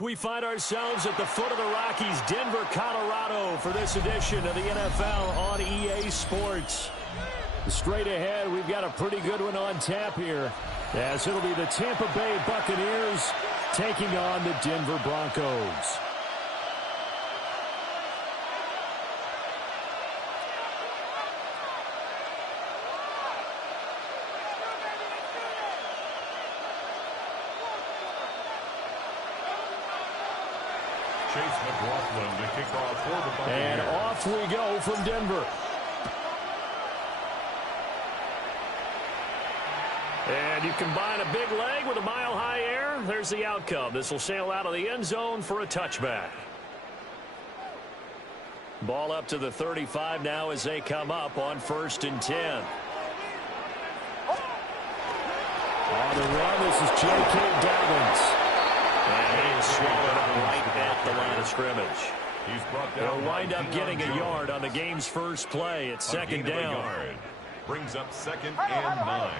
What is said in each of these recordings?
We find ourselves at the foot of the Rockies, Denver, Colorado, for this edition of the NFL on EA Sports. Straight ahead, we've got a pretty good one on tap here, as it'll be the Tampa Bay Buccaneers taking on the Denver Broncos. And off we go from Denver. And you combine a big leg with a mile-high air. There's the outcome. This will sail out of the end zone for a touchback. Ball up to the 35 now as they come up on 1st and 10. On the run, this is J.K. Dobbins. And he is swallowed up right at the line of scrimmage. They'll wind up getting a yard on the game's first play. It's 2nd down. Brings up 2nd and 9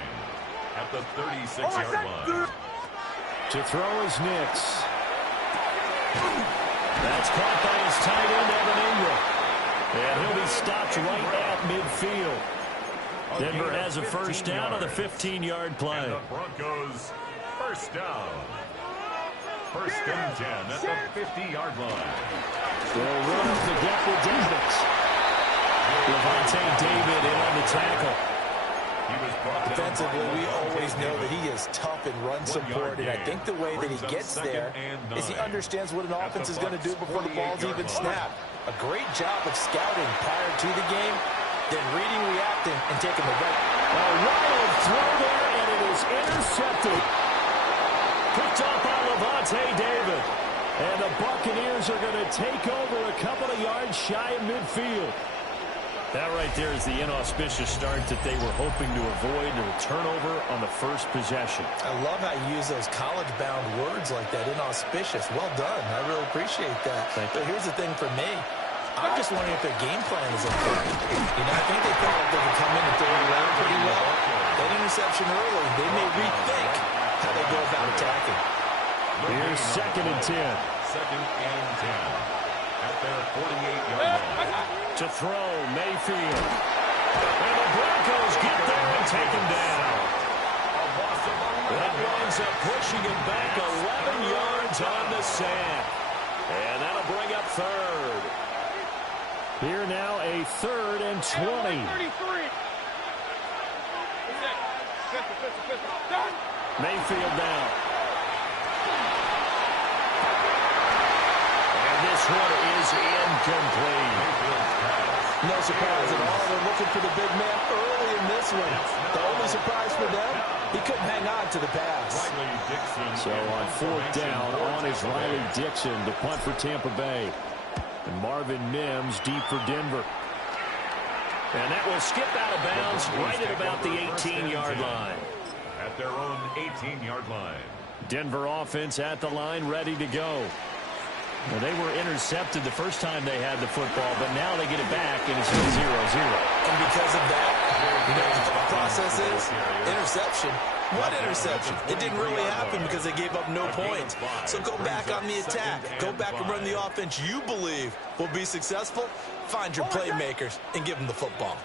at the 36-yard line. To throw is Nix. That's caught by his tight end, Evan Ingram. And he'll be stopped right at midfield. Denver has a first down on the 15-yard play. And the Broncos first down. 1st and 10 at the 50-yard line. They'll run up the gap with Davis. Levante David in on the tackle. Defensively, we always know that he is tough in run support, and I think the way that he gets there is he understands what an offense is going to do before the ball's even snapped. A great job of scouting prior to the game, then reading, reacting, and taking the right. A wild throw there, and it is intercepted. Picked off by Levante David. And the Buccaneers are going to take over a couple of yards shy of midfield. That right there is the inauspicious start that they were hoping to avoid, or a turnover on the first possession. I love how you use those college-bound words like that, inauspicious. Well done. I really appreciate that. But here's the thing for me. I'm just wondering if their game plan is okay. I think they felt like they could come in and throw it around pretty well. That interception early, they may rethink how they go about attacking. Here's 2nd and 10. 2nd and 10 at their 48-yard line. To throw, Mayfield. And the Broncos get there and take him down. That winds up pushing him back 11 yards on the sack. And that'll bring up 3rd. Here now a 3rd and 20. Mayfield down. This one is incomplete. No surprise at all. They're looking for the big man early in this one. The only surprise for them, he couldn't hang on to the pass. So on 4th down, on is Riley Dixon to punt for Tampa Bay. And Marvin Mims deep for Denver. And that will skip out of bounds right at about the 18-yard line. At their own 18-yard line. Denver offense at the line, ready to go. Well, they were intercepted the first time they had the football, but now they get it back, and it's 0-0. And because of that, you know what the thought process is? Interception. What interception? It didn't really happen because they gave up no points. So go back on the attack. Go back and run the offense you believe will be successful. Find your playmakers and give them the football.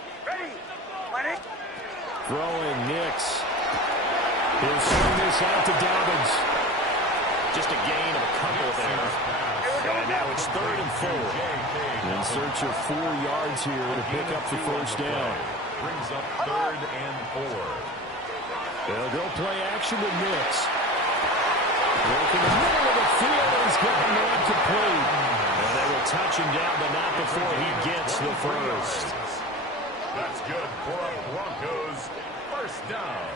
Throwing Nix. He'll swing this out to Dobbins. Just a gain of a couple there. And now it's 3rd and 4. In search of 4 yards here to pick up the first down. Brings up 3rd and 4. They'll go play action with Nix. Work in the middle of the field. He's getting the incomplete. And they will touch him down, but not before he gets the first. That's good for a Broncos first down.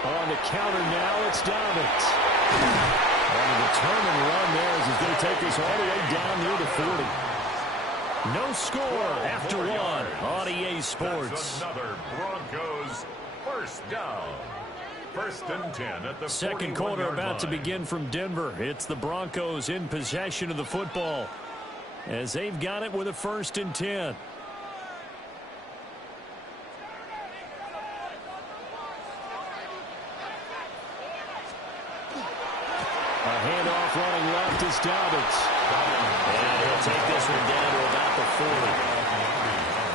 On the counter now, it's Dobbins. And a determined run there as he's going to take this all the way down near the 40. No score after one on EA Sports. That's another Broncos first down. 1st and 10 at the second quarter about to begin from Denver. It's the Broncos in possession of the football as they've got it with a 1st and 10. A handoff running left is Dobbins. And he'll take this one down to about the 40.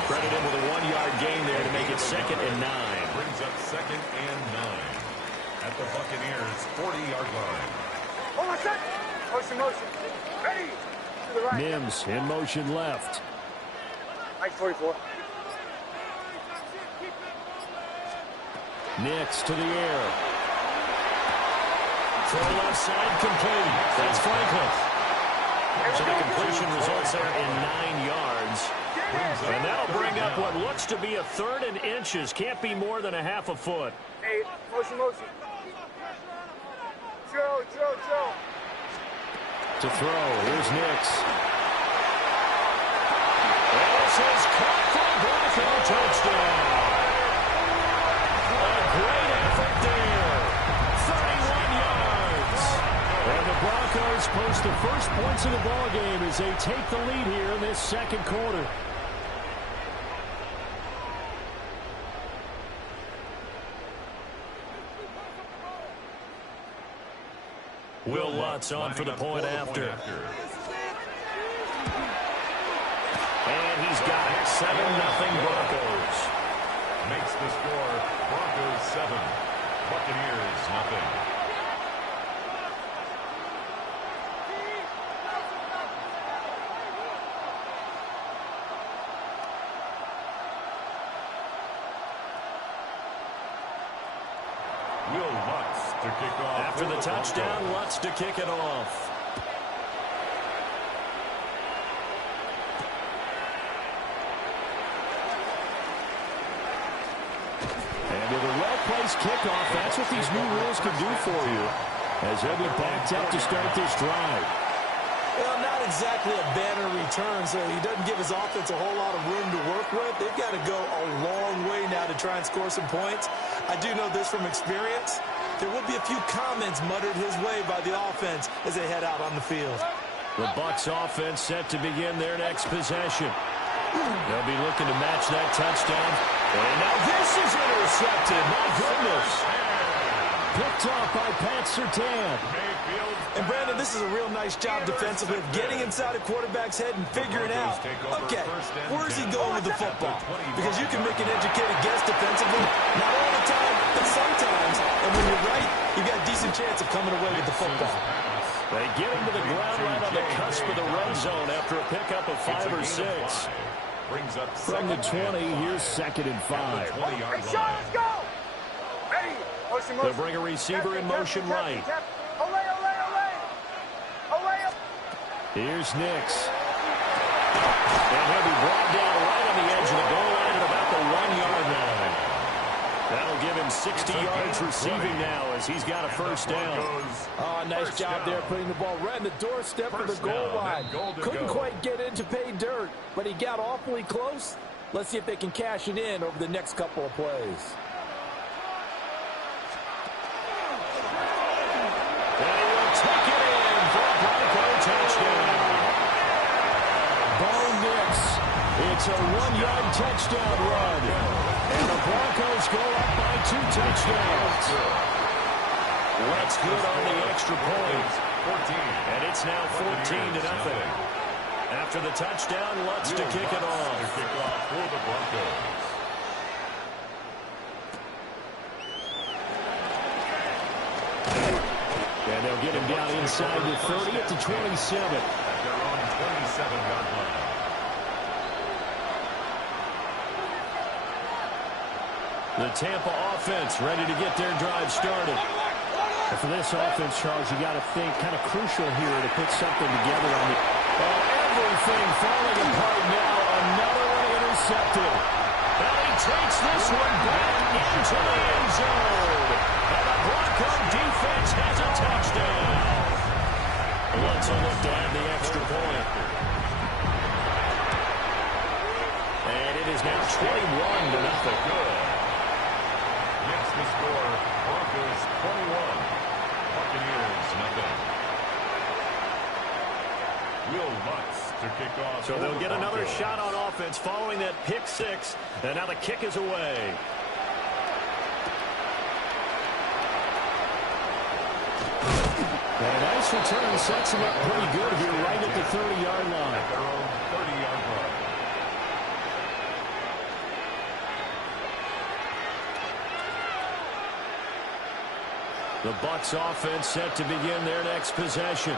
Credit him with a 1-yard gain there to make it 2nd and 9. Brings up 2nd and 9 at the Buccaneers 40-yard line. Hold on, set. Motion. Ready. To the right. Mims in motion left. Right 44. Nix to the air. Throw left side complete. That's Franklin. So the completion results there in 9 yards. And that'll bring up what looks to be a 3rd and inches. Can't be more than a half a foot. Hey, motion. Joe. To throw. Here's Nix. This is caught for a Bronco touchdown. A great effort there. 31 yards. And the Broncos post the first points of the ball game as they take the lead here in this second quarter. Will Lutz on for the point after. And he's got it. 7-0 Broncos. Makes the score Broncos 7, Buccaneers nothing. Will Lutz to kick off. After the touchdown, Lutz to kick it off. And with a well-placed kickoff, that's what these new rules can do for you as they'll be backed up to start this drive. Well, not exactly a banner return, so he doesn't give his offense a whole lot of room to work with. They've got to go a long way now to try and score some points. I do know this from experience. There will be a few comments muttered his way by the offense as they head out on the field. The Bucs offense set to begin their next possession. They'll be looking to match that touchdown. And now this is intercepted. My goodness. Picked off by Pat Surtain. And, Brandon, this is a real nice job defensively of getting inside a quarterback's head and figuring out, okay, where's he going with the football? Because you can make an educated guess defensively, not all the time, but sometimes. And when you're right, you've got a decent chance of coming away with the football. They get him to the ground right on the cusp of the red zone after a pickup of 5 or 6. From the 20, here's 2nd and 5. Let's go. Ready. Motion. They'll bring a receiver in motion right. Olay. Here's Nix. And he'll be brought down right on the edge of the goal line at about the 1-yard line. That'll give him 60 yards receiving now as he's got a first down. Oh, nice job there putting the ball right in the doorstep of the goal line. Couldn't quite get in to pay dirt, but he got awfully close. Let's see if they can cash it in over the next couple of plays. And he will take it in for a Bronco touchdown. Bo Nix. It's a 1-yard touchdown run. And the Broncos go up by 2 touchdowns. That's good on the extra point. 14. And it's now 14-0. After the touchdown, Lutz to kick it off. To kick off for the Broncos. And they'll get him down inside the 30 at the 27. At their own 27-yard line. The Tampa offense ready to get their drive started. And for this offense, Charles, you got to think kind of crucial here to put something together on the... everything falling apart now. Another one intercepted. And he takes this one back into the end zone. And the Bronco defense has a touchdown. Let's look to add the extra point. And it is now 21-0. Good. Next to score, Broncos 21. Buccaneers nothing. Will Lutz to kick off. So they'll get another shot on offense following that pick 6. And now the kick is away. And a nice return sets him up pretty good here right at the 30-yard line. At their own 30-yard line. The Bucs offense set to begin their next possession.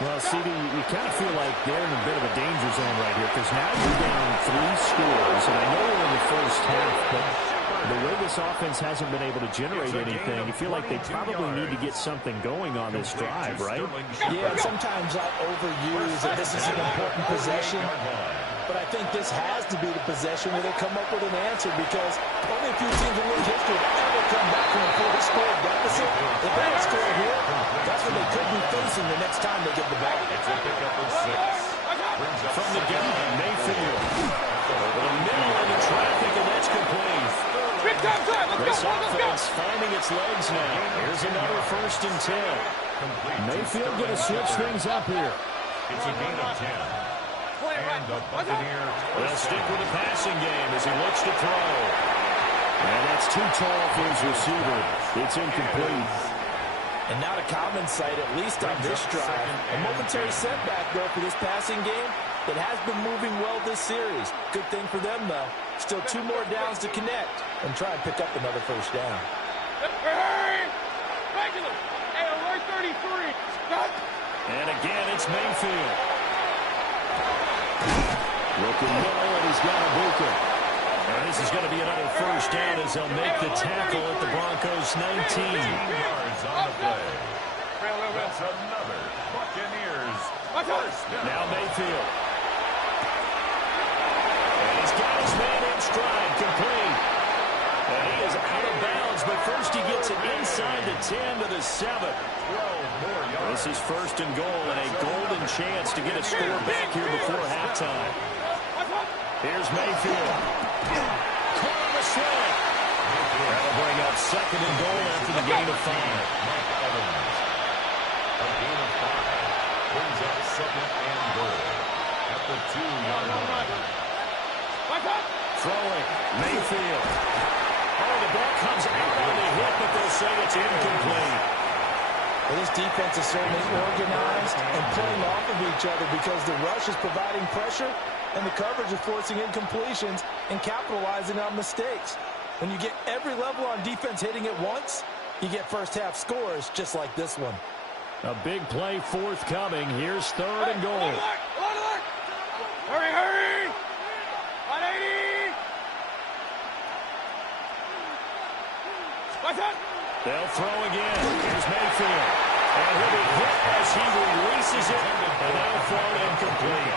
Well, CD, you kind of feel like they're in a bit of a danger zone right here because now you're down 3 scores, and I know we're in the first half, but the way this offense hasn't been able to generate anything, you feel like they probably need to get something going on this drive, right? Yeah, sometimes I overuse that this is an important possession, but I think this has to be the possession where they come up with an answer because only a few teams in league history have ever come back from a 4-score deficit. If they don't score here, that's what they could be facing the next time they get the ball. It's a pickup of 6. From the gun, Mayfield. With a middle into traffic, and that's complete. This offense finding its legs now. Here's another 1st and 10. Mayfield going to switch things up here. It's a gain of 10. And the Buccaneers. They'll stick with the passing game as he looks to throw. And that's too tall for his receiver. It's incomplete. And not a common sight, at least on this drive. A momentary setback, though, for this passing game that has been moving well this series. Good thing for them, though. Still 2 more downs to connect and try and pick up another 1st down. And again, it's Mayfield. Looking middle, and he's got a Ibuka. And this is going to be another 1st down as they'll make the tackle at the Broncos 19. 18 yards on the play. That's another Buccaneers 1st down. Now Mayfield. And he's got his man in stride, complete. And he is out of bounds, but first he gets it inside the 10 to the 7. 12 more yards. This is 1st and goal and a golden chance to get a score back here before halftime. Here's Mayfield. Caught on the slant. That'll bring up 2nd and goal after the gain of 5. Mike Evans. A gain of 5. Brings up 2nd and goal. At the 2-yard line. Throwing. Mayfield. Oh, the ball comes out on the hit, but they'll say it's incomplete. Well, this defense is certainly organized and playing off of each other because the rush is providing pressure and the coverage is forcing incompletions and capitalizing on mistakes. When you get every level on defense hitting at once, you get 1st half scores just like this one. A big play forthcoming. Here's 3rd and goal. Hurry! 180! They'll throw again. Here's Mayfield. And he'll be hit as he releases it. And that'll fall incomplete.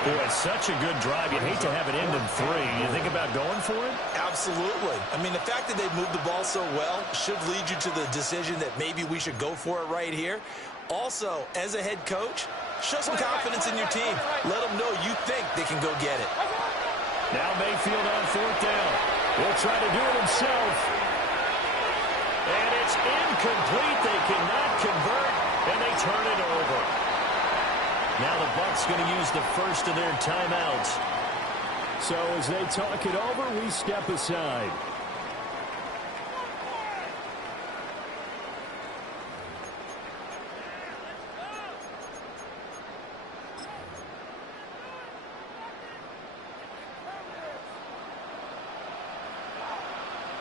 Boy, it's such a good drive. You'd hate to have it end in 3. You think about going for it? Absolutely. I mean, the fact that they've moved the ball so well should lead you to the decision that maybe we should go for it right here. Also, as a head coach, show some confidence in your team. Let them know you think they can go get it. Now Mayfield on 4th down. He'll try to do it himself. And it's incomplete. They cannot convert, and they turn it over. Now the Bucs going to use the first of their timeouts. So as they talk it over, we step aside.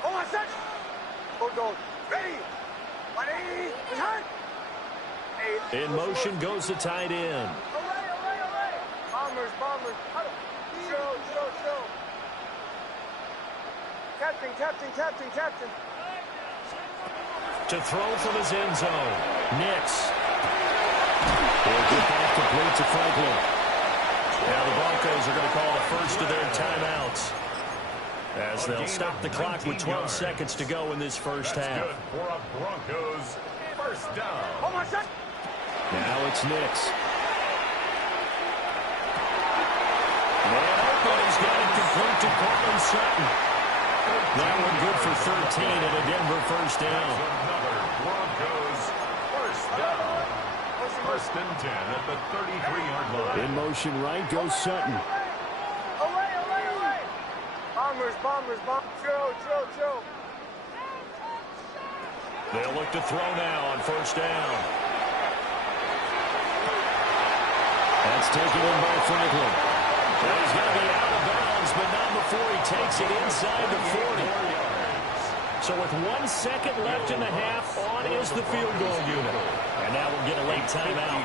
Hold on, set. Hold on. Ready. Ready. Return. In motion goes the tight end. Bombers. Chill. Captain. To throw from his end zone. Nix. He'll get back complete to Franklin. Now the Broncos are going to call the first of their timeouts, as they'll stop the clock with 12 seconds to go in this first half. Good for a Broncos first down. Hold on, set. Now it's Nix. Man open, he's got it complete to Cortland Sutton. That one good for 13 and a Denver first down. Another Broncos first down. First and 10 at the 33-yard line. In motion right goes Sutton. Away. Bombers. Chill. They'll look to throw now on first down. That's taken in by Franklin. Well, he's going to be out of bounds, but not before he takes it inside the 40. So with 1 second left in the half, on is the field goal unit. And now we'll get a late timeout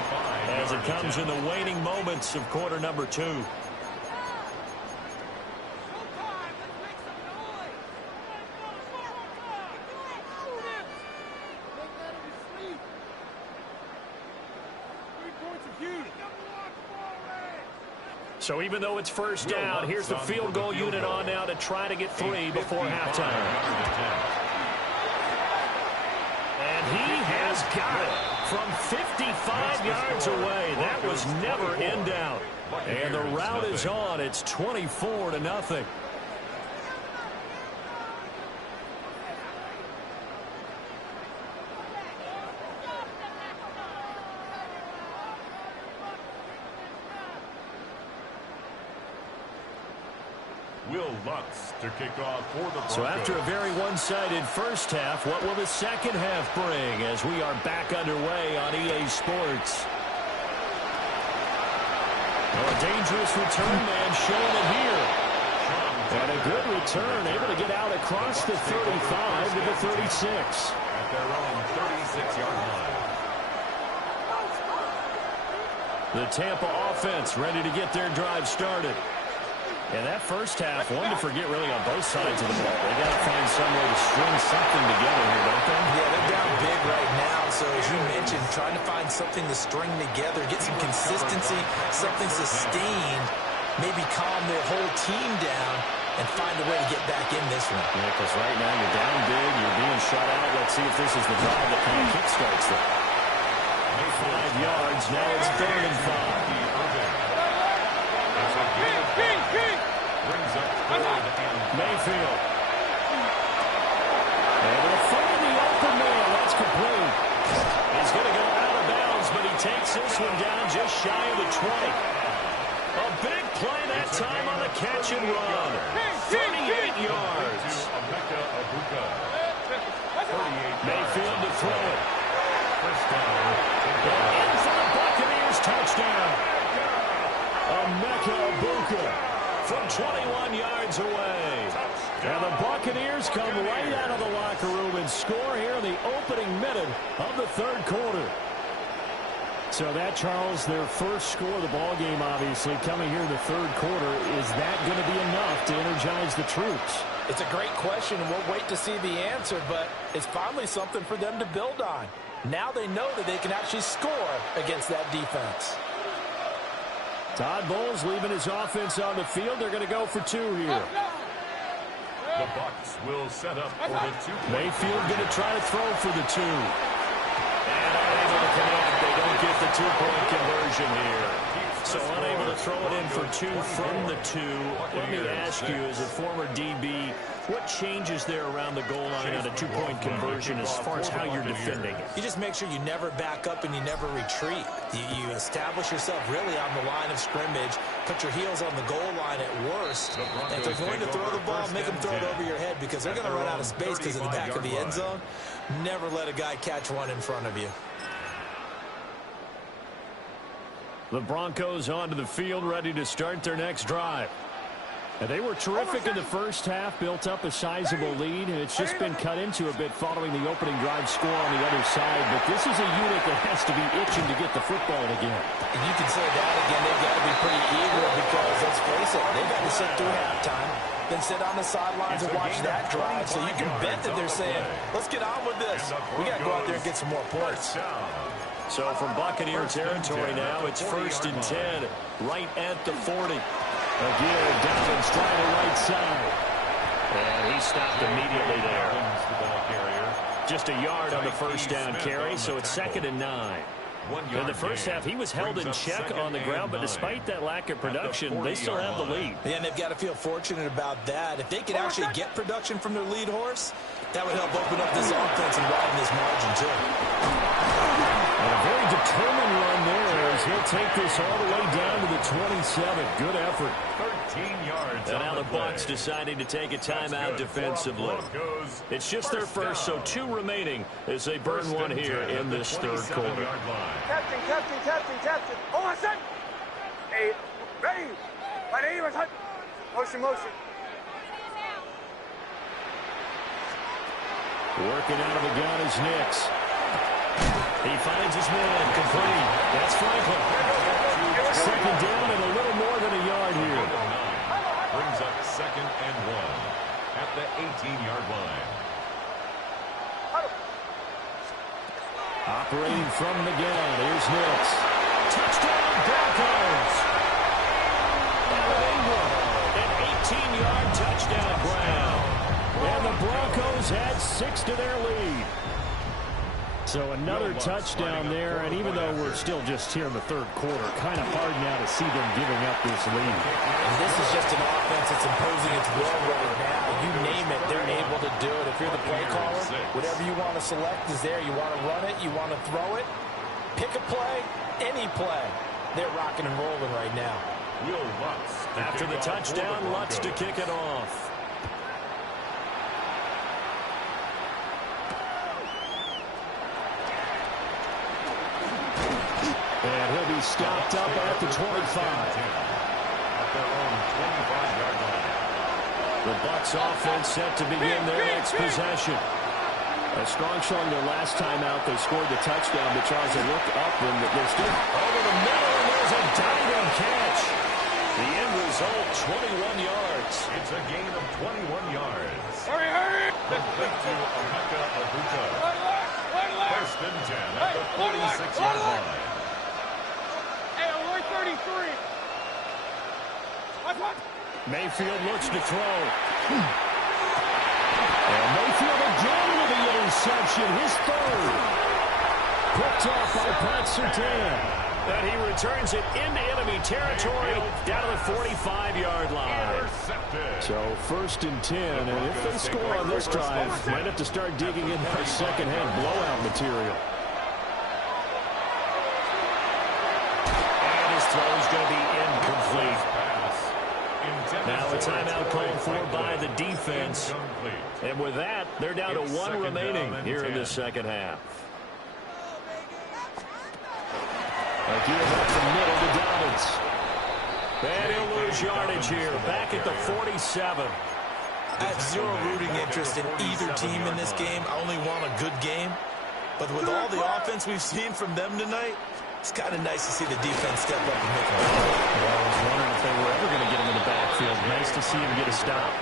as it comes in the waning moments of quarter number 2. So even though it's first down, here's the field goal unit on now to try to get 3 before halftime. And he has got it from 55 yards away. That was never in doubt. And the route is on. It's 24-0. To kick off for the Broncos. So after a very one-sided first half, what will the second half bring as we are back underway on EA Sports? Oh, a dangerous return man showing it here. And a good return, able to get out across the 35 to the 36. At their own 36-yard line. The Tampa offense ready to get their drive started. And that first half, one to forget really on both sides of the ball. They got to find some way to string something together here, don't they? Yeah, they're down big right now. So as you mentioned, trying to find something to string together, get some consistency, something sustained, maybe calm their whole team down and find a way to get back in this one. Yeah, because right now you're down big, you're being shut out. Let's see if this is the drive that kind of kickstarts them. 5 yards, now it's 3rd and 5. Brings up 4th and Mayfield. And they'll find the open man. That's complete. He's going to go out of bounds, but he takes this one down just shy of the 20. A big play that time on the catch and run. 38 yards. Mayfield to throw it. First down. In for the Buccaneers touchdown. Emeka Egbuka from 21 yards away. And the Buccaneers come right out of the locker room and score here in the opening minute of the 3rd quarter. So that, Charles, their first score of the ball game, obviously, coming here in the 3rd quarter. Is that going to be enough to energize the troops? It's a great question, and we'll wait to see the answer, but it's finally something for them to build on. Now they know that they can actually score against that defense. Todd Bowles leaving his offense on the field. They're going to go for 2 here. The Bucs will set up for the 2-point. Mayfield going to try to throw for the 2. And unable to connect. They don't get the 2-point conversion here. So unable to throw it in for 2 from the 2. Let me ask you, as a former DB, what changes there around the goal line on a 2-point conversion as far as how you're defending it? You just make sure you never back up and you never retreat. You establish yourself really on the line of scrimmage, put your heels on the goal line at worst, and if they're going to throw the ball, make them throw it over your head because they're going to run out of space because in the back of the end zone. Never let a guy catch one in front of you. The Broncos onto the field, ready to start their next drive. And they were terrific in the first half, built up a sizable lead, and it's just been cut into a bit following the opening drive score on the other side. But this is a unit that has to be itching to get the football again. And you can say that again, they've got to be pretty eager because, let's face it, they've got to sit through halftime, then sit on the sidelines and watch that drive. So you can bet that they're saying, let's get on with this. We got to go out there and get some more points. So from Buccaneer territory now, it's 1st and 10, right at the 40. Again, Dobbins trying the right side. And he stopped immediately there. Just a yard on the first down carry, so it's 2nd and 9. In the first half, he was held in check on the ground, but despite that lack of production, they still have the lead. Yeah, and they've got to feel fortunate about that. If they could actually get production from their lead horse, that would help open up this offense and widen this margin, too. And a very determined run there as he'll take this all the way down to the 27. Good effort. 13 yards. And now the Bucs deciding to take a timeout defensively. It's just their first, so 2 remaining as they burn one here in this third quarter. Captain. Hold on a second. Hey, ready. My name is Hunt. Motion. Working out of the gun is Nix. He finds his man, complete. That's Franklin. 2nd down and a little more than a yard here. Brings up 2nd and 1 at the 18-yard line. Operating from the gun, here's Nix. Touchdown, Broncos! Allen Ingram, an 18-yard touchdown ground. And the Broncos add 6 to their lead. So another touchdown there, and even though we're still just here in the third quarter, kind of hard now to see them giving up this lead. And this is just an offense that's imposing its will right now. You name it, they're able to do it. If you're the play caller, whatever you want to select is there. You want to run it, you want to throw it, pick a play, any play. They're rocking and rolling right now. After the touchdown, Lutz to kick it off. And he'll be stopped up at the 25. At their own 25-yard line. The Bucs offense set to begin their next possession. Strong showing their last time out. They scored the touchdown, but Charles, they look up and they're still over the middle, and there's a diving catch. The end result, 21 yards. It's a gain of 21 yards. Hurry! Complete to Emeka Egbuka. 1st and 10 at the 46-yard line. Hey, we're 33. What? Mayfield looks to throw. And Mayfield again with the interception, his 3rd. Picked off by Pat Surtain. And he returns it into enemy territory down to the 45-yard line. So 1st and 10, and if they score on this drive, might have to start digging in their second-hand blowout material. And his throw is going to be incomplete. Now a timeout called for by the defense. And with that, they're down to 1 remaining here in the second half. A give up the middle to Dobbins. And he'll lose yardage here, back at the 47. I have zero rooting interest in either team in this game. I only want a good game. But with all the offense we've seen from them tonight, it's kind of nice to see the defense step up and make a play. Well, I was wondering if they were ever going to get him in the backfield. Nice to see him get a stop.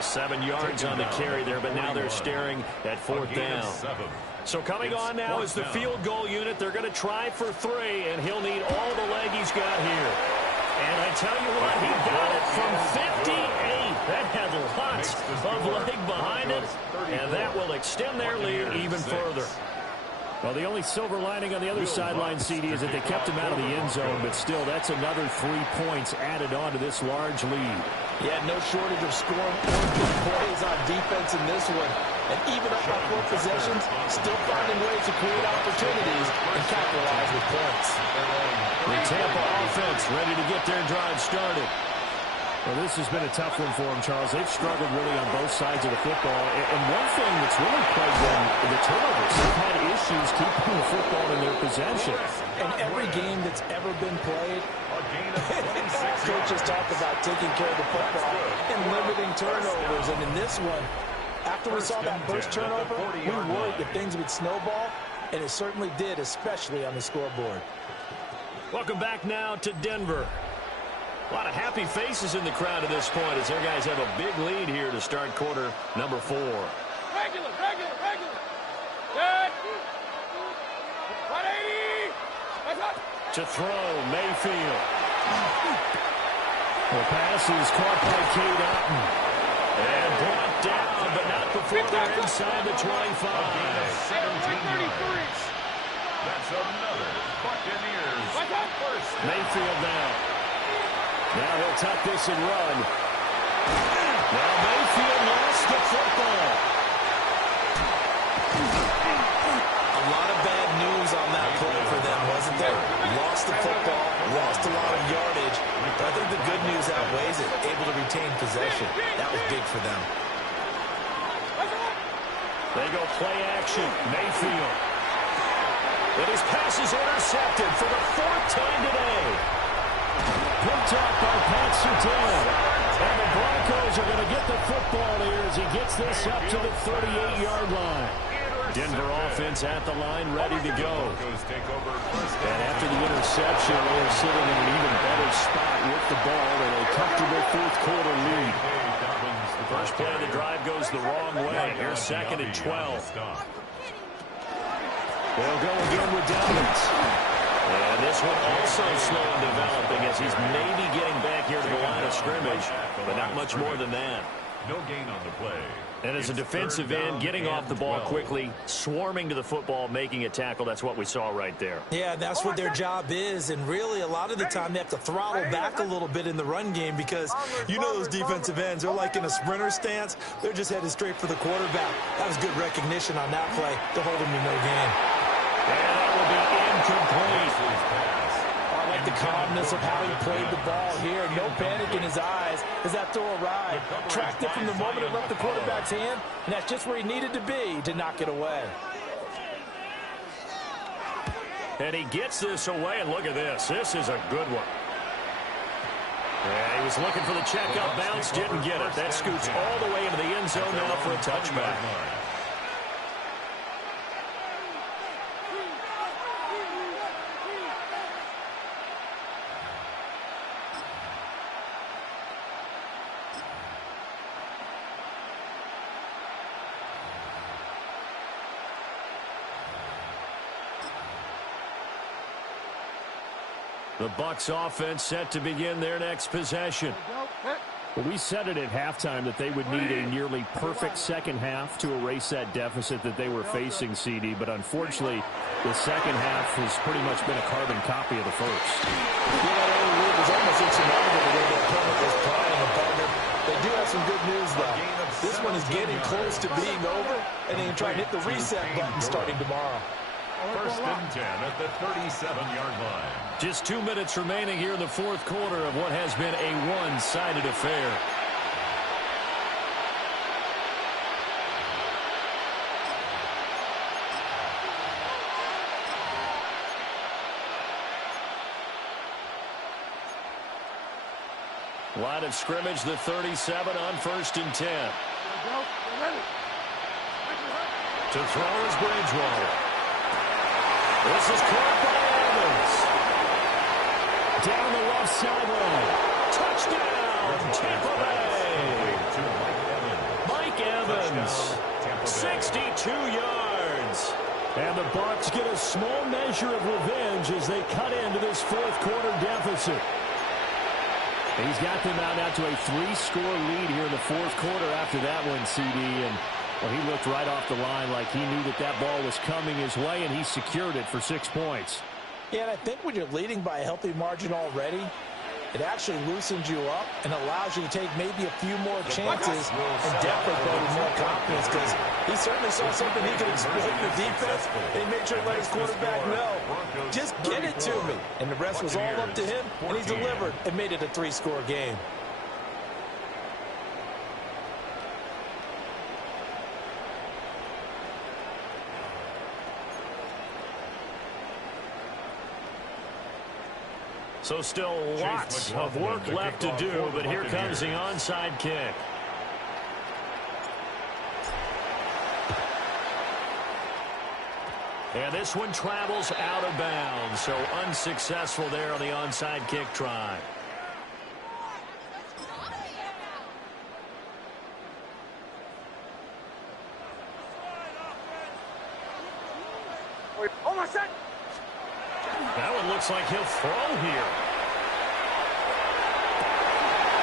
7 yards on the carry there, but now they're staring at 4th down. So coming on now is the field goal unit. They're going to try for 3, and he'll need all the leg he's got here. I tell you what, he got it from 58. That had lots of leg behind it, and that will extend their lead even further. Well, the only silver lining on the other sideline, CD, is that they kept him out of the end zone, but still, that's another 3 points added on to this large lead. Yeah, no shortage of scoring or big plays on defense in this one. And even up by 4 possessions, still finding ways to create opportunities and capitalize with points. The Tampa offense ready to get their drive started. Well, this has been a tough one for them, Charles. They've struggled really on both sides of the football. And one thing that's really plagued them, the turnovers. They've had issues keeping the football in their possession. In every game that's ever been played, coaches talk about taking care of the football and limiting turnovers. And in this one, after we saw that first turnover, we worried that things would snowball, and it certainly did, especially on the scoreboard. Welcome back now to Denver. A lot of happy faces in the crowd at this point as their guys have a big lead here to start quarter number 4. Regular. Good. 180. To throw, Mayfield. The pass is caught by Cade Otton. And brought down, but not before they're inside the 25. 17 yards. That's another Buccaneers first. Mayfield now. Now he'll tuck this and run. Now Mayfield lost the football. A lot of bad news on that play for them, wasn't there? Lost the football, lost a lot of yardage. But I think the good news outweighs it. Able to retain possession. That was big for them. They go play action. Mayfield. And his pass is intercepted for the 4th time today. Picked up by Pat Surtain. And the Broncos are going to get the football here as he gets this up to the 38-yard line. Denver offense at the line, ready to go. And after the interception, they're sitting in an even better spot with the ball in a comfortable 4th quarter lead. The first play of the drive goes the wrong way. Here's 2nd and 12. They'll go again with Dobbins. And this one also slow in developing as he's maybe getting back here to the line of scrimmage, but not much more than that. No gain on the play. And as a defensive end, getting off the ball quickly, swarming to the football, making a tackle, that's what we saw right there. Yeah, that's what their job is, and really a lot of the time they have to throttle back a little bit in the run game because you know those defensive ends, they're like in a sprinter stance. They're just headed straight for the quarterback. That was good recognition on that play to hold him to no gain. And that will be incomplete. I like the calmness of how he played the ball here. No panic in his eyes as that throw arrived. Tracked it from the moment it left the quarterback's hand, and that's just where he needed to be to knock it away. And he gets this away, and look at this. This is a good one. Yeah, he was looking for the check-up bounce, didn't get it. That scoots all the way into the end zone now for a touchback. The Bucs offense set to begin their next possession. Well, we said it at halftime that they would need a nearly perfect second half to erase that deficit that they were facing, CD. But unfortunately, the second half has pretty much been a carbon copy of the first. Yeah, that early lead was almost insurmountable the way their opponent was playing the partner. They do have some good news, though. This one is getting close to being over, and they can try and hit the reset button starting tomorrow. 1st and 10 at the 37-yard line. Just 2 minutes remaining here in the 4th quarter of what has been a one-sided affair. Line of scrimmage, the 37 on 1st and 10. To throw is Bridgewater. This is caught by Evans. Down the left sideline. Touchdown, Tampa Bay. Mike Evans, 62 yards. And the Bucs get a small measure of revenge as they cut into this 4th quarter deficit. He's got them out now to a 3-score lead here in the fourth quarter after that one, CD. And well, he looked right off the line like he knew that that ball was coming his way, and he secured it for 6 points. Yeah, and I think when you're leading by a healthy margin already, it actually loosens you up and allows you to take maybe a few more chances and definitely play with more confidence, because he certainly saw something he could exploit in the defense, and he made sure to let his quarterback know, just get it to me. And the rest was all up to him, and he delivered and made it a 3-score game. So still lots of work left to do, but here comes the onside kick. And this one travels out of bounds, so unsuccessful there on the onside kick try. Oh, my son! That one looks like he'll throw here.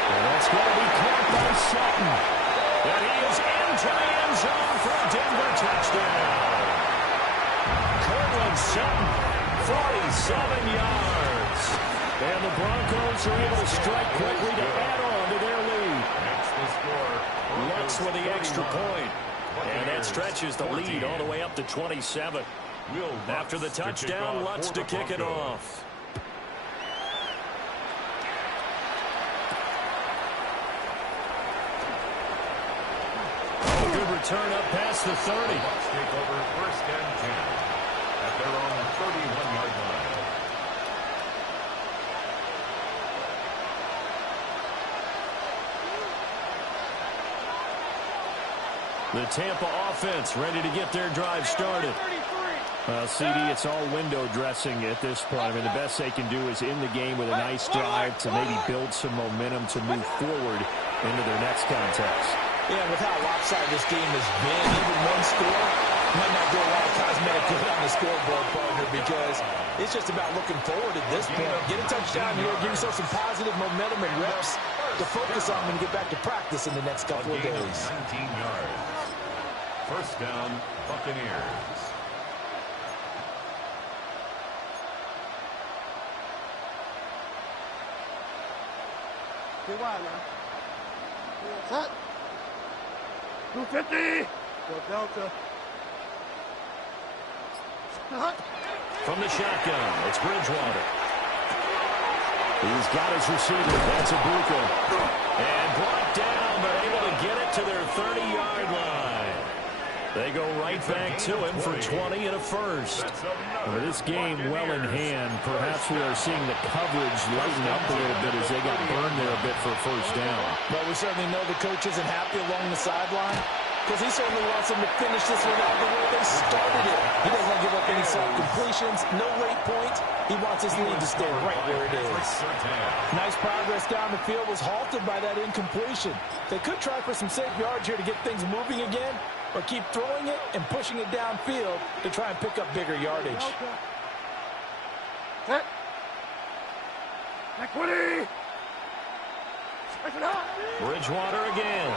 And that's going to be caught by Sutton. And he is into the end zone for a Denver touchdown. Cortland Sutton, 47 yards. And the Broncos are able to strike quickly to add on to their lead. That's the score. Lutz with the extra point. And that stretches the lead all the way up to 27. After the touchdown, Lutz to kick it off. Oh, good return up past the 30. Lutz take over 1st and 10 at their own 31-yard line. The Tampa offense ready to get their drive started. Well, CD, it's all window dressing at this point. I mean, the best they can do is in the game with a nice drive to maybe build some momentum to move forward into their next contest. Yeah, with how lopsided this game has been, even one score might not do a lot of cosmetic good on the scoreboard, partner, because it's just about looking forward at this point. Get a touchdown here, give yourself some positive momentum and reps to focus on when you get back to practice in the next couple of days. 19 yards. 1st down, Buccaneers. Get wide, man. Set. 250. Go Delta. From the shotgun, it's Bridgewater. He's got his receiver. That's Ibuka. And brought down, but able to get it to their 30-yard line. They go right back to him for 20 and a first. Well, this game well in hand. Perhaps we are seeing the coverage lighten up a little bit as they got burned there a bit for a first down. But we certainly know the coach isn't happy along the sideline, because he certainly wants them to finish this one out the way they started it. He doesn't want to give up any soft completions, no late points. He wants his lead to stay right where it is. Nice progress down the field was halted by that incompletion. They could try for some safe yards here to get things moving again, or keep throwing it and pushing it downfield to try and pick up bigger yardage. Set. 20. Bridgewater again.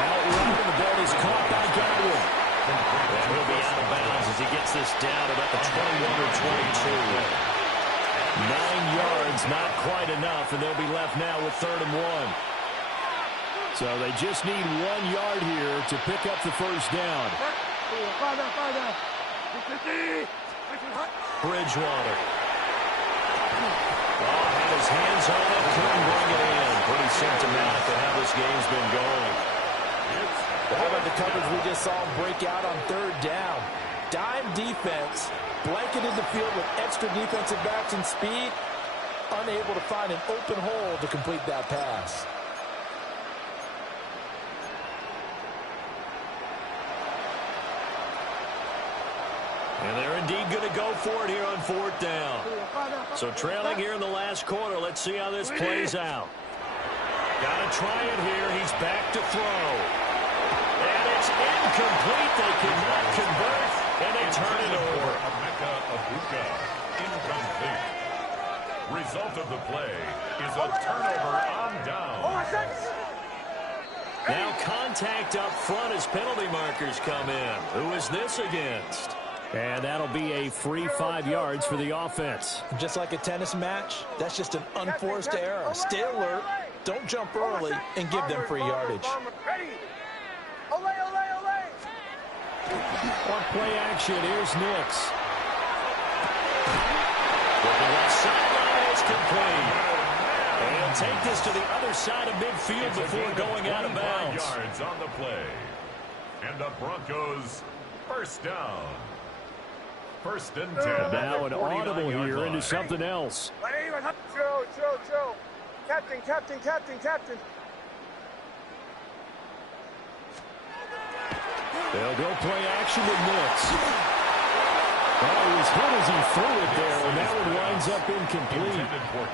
Outrunning, the ball is caught by Godwin. And he'll be out of bounds as he gets this down about the 21 or 22. 9 yards, not quite enough, and they'll be left now with 3rd and 1. So they just need 1 yard here to pick up the first down. Bridgewater. Oh, had his hands on it, couldn't bring it in. Pretty symptomatic of how this game's been going. How about the coverage we just saw him break out on 3rd down? Dime defense, blanketed the field with extra defensive backs and speed, unable to find an open hole to complete that pass. And they're indeed going to go for it here on 4th down. So trailing here in the last quarter. Let's see how this plays out. Got to try it here. He's back to throw. And it's incomplete. They cannot convert, and they turn it over. Incomplete. Result of the play is a turnover on down. Now contact up front as penalty markers come in. Who is this against? And that'll be a free 5 yards for the offense. Just like a tennis match, that's just an unforced error. Stay alert, don't jump early, and give them free yardage. On play action, here's Nix. The left sideline is complete. And he'll take this to the other side of midfield before going out of bounds. Yards on the play. And the Broncos first down. First and 10. Now an audible here into something else. My name is Joe. Captain. They'll go play action with Nix. Oh, he was hit as he threw it there, and that one winds up incomplete.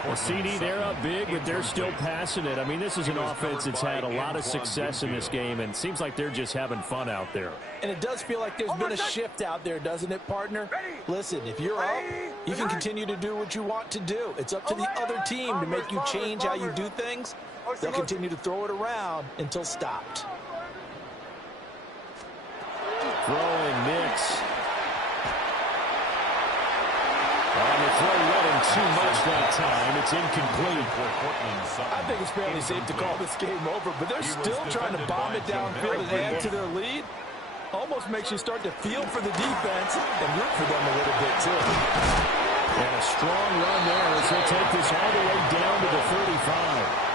The CD, they're up big, but they're still passing it. I mean, this is an offense that's had a lot of success in this game, and it seems like they're just having fun out there. And it does feel like there's been a shift out there, doesn't it, partner? Listen, if you're up, you can continue to do what you want to do. It's up to the other team to make you change how you do things. They'll continue to throw it around until stopped. Throwing Nix. On the throw, running too much that time. It's incomplete. I think it's fairly safe to call this game over, but they're still trying to bomb it downfield and add to their lead. Almost makes you start to feel for the defense and root for them a little bit, too. And a strong run there as they'll take this all the way down to the 35.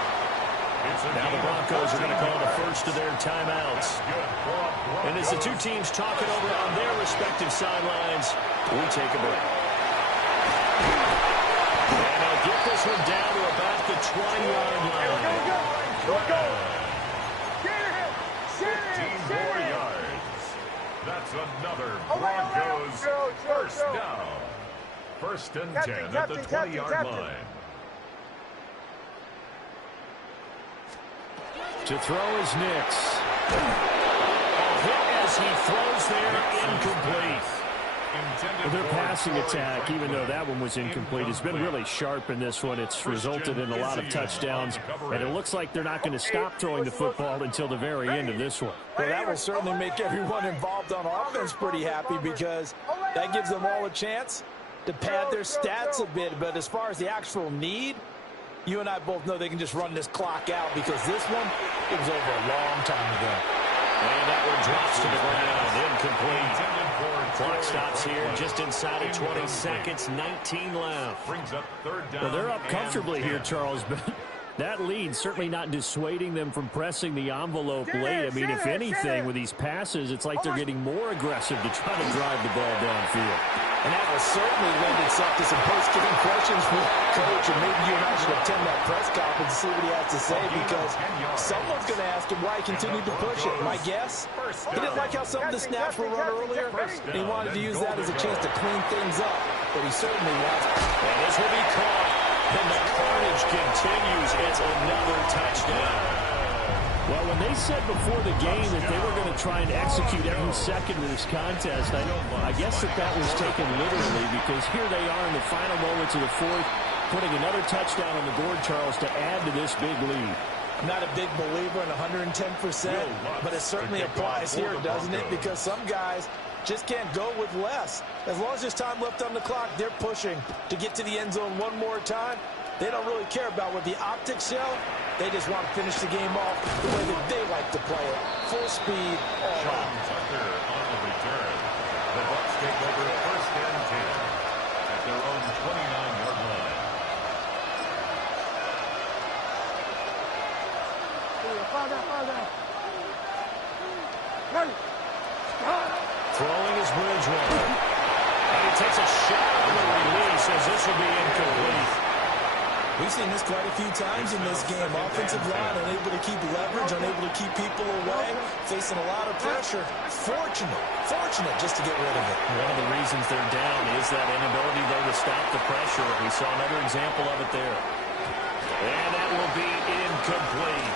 Now the Broncos are going to call the first of their timeouts. And as the two teams talk it over on their respective sidelines, we take a break. And they'll get this one down to about the 20-yard line. Go. 15 more yards. That's another Broncos first down. First and 10 at the 20-yard line. To throw is Nix. A hit as he throws there, incomplete. Their passing attack, even though that one was incomplete, has been really sharp in this one. It's resulted in a lot of touchdowns, and it looks like they're not going to stop throwing the football until the very end of this one. Well, that will certainly make everyone involved on offense pretty happy because that gives them all a chance to pad their stats a bit. But as far as the actual need, you and I both know they can just run this clock out because this one, it was over a long time ago. And that one drops to the ground, incomplete. Clock stops here just inside of 20 seconds, 19 left. Brings up third down. Well, they're up comfortably here, Charles, but that lead certainly not dissuading them from pressing the envelope late. I mean, if anything, with these passes, it's like they're getting more aggressive to try to drive the ball downfield. And that will certainly lend itself to some post-game questions for Coach, and maybe you and I should attend that press conference and see what he has to say because someone's going to ask him why he continued to push it. My guess, he didn't like how some of the snaps were run earlier, and he wanted to use that as a chance to clean things up, but he certainly wasn't. And this will be caught, and the carnage continues. It's another touchdown. Well, when they said before the game that they were going to try and execute every second of this contest, I guess that was taken literally because here they are in the final moments of the fourth, putting another touchdown on the board, Charles, to add to this big lead. I'm not a big believer in 110%, but it certainly applies here, doesn't it? Because some guys just can't go with less. As long as there's time left on the clock, they're pushing to get to the end zone one more time. They don't really care about what the optics show. They just want to finish the game off the way that they like to play it. Full speed, all out. Tucker on the return. The Bucs take over first and 10 at their own 29-yard line. Throwing is Bridgewater. And he takes a shot on the release as this will be incomplete. We've seen this quite a few times in this game. Offensive line unable to keep leverage, unable to keep people away, facing a lot of pressure. Fortunate just to get rid of it. One of the reasons they're down is that inability, though, to stop the pressure. We saw another example of it there. And that will be incomplete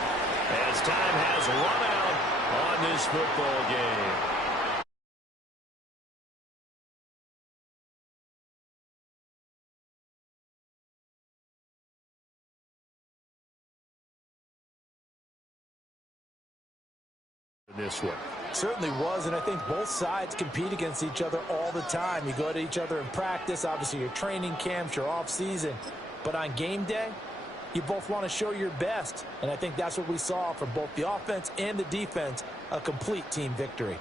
as time has run out on this football game. this one. Certainly was, and I think both sides compete against each other all the time. You go to each other in practice, obviously your training camps, your off-season. But on game day, you both want to show your best. And I think that's what we saw from both the offense and the defense, a complete team victory.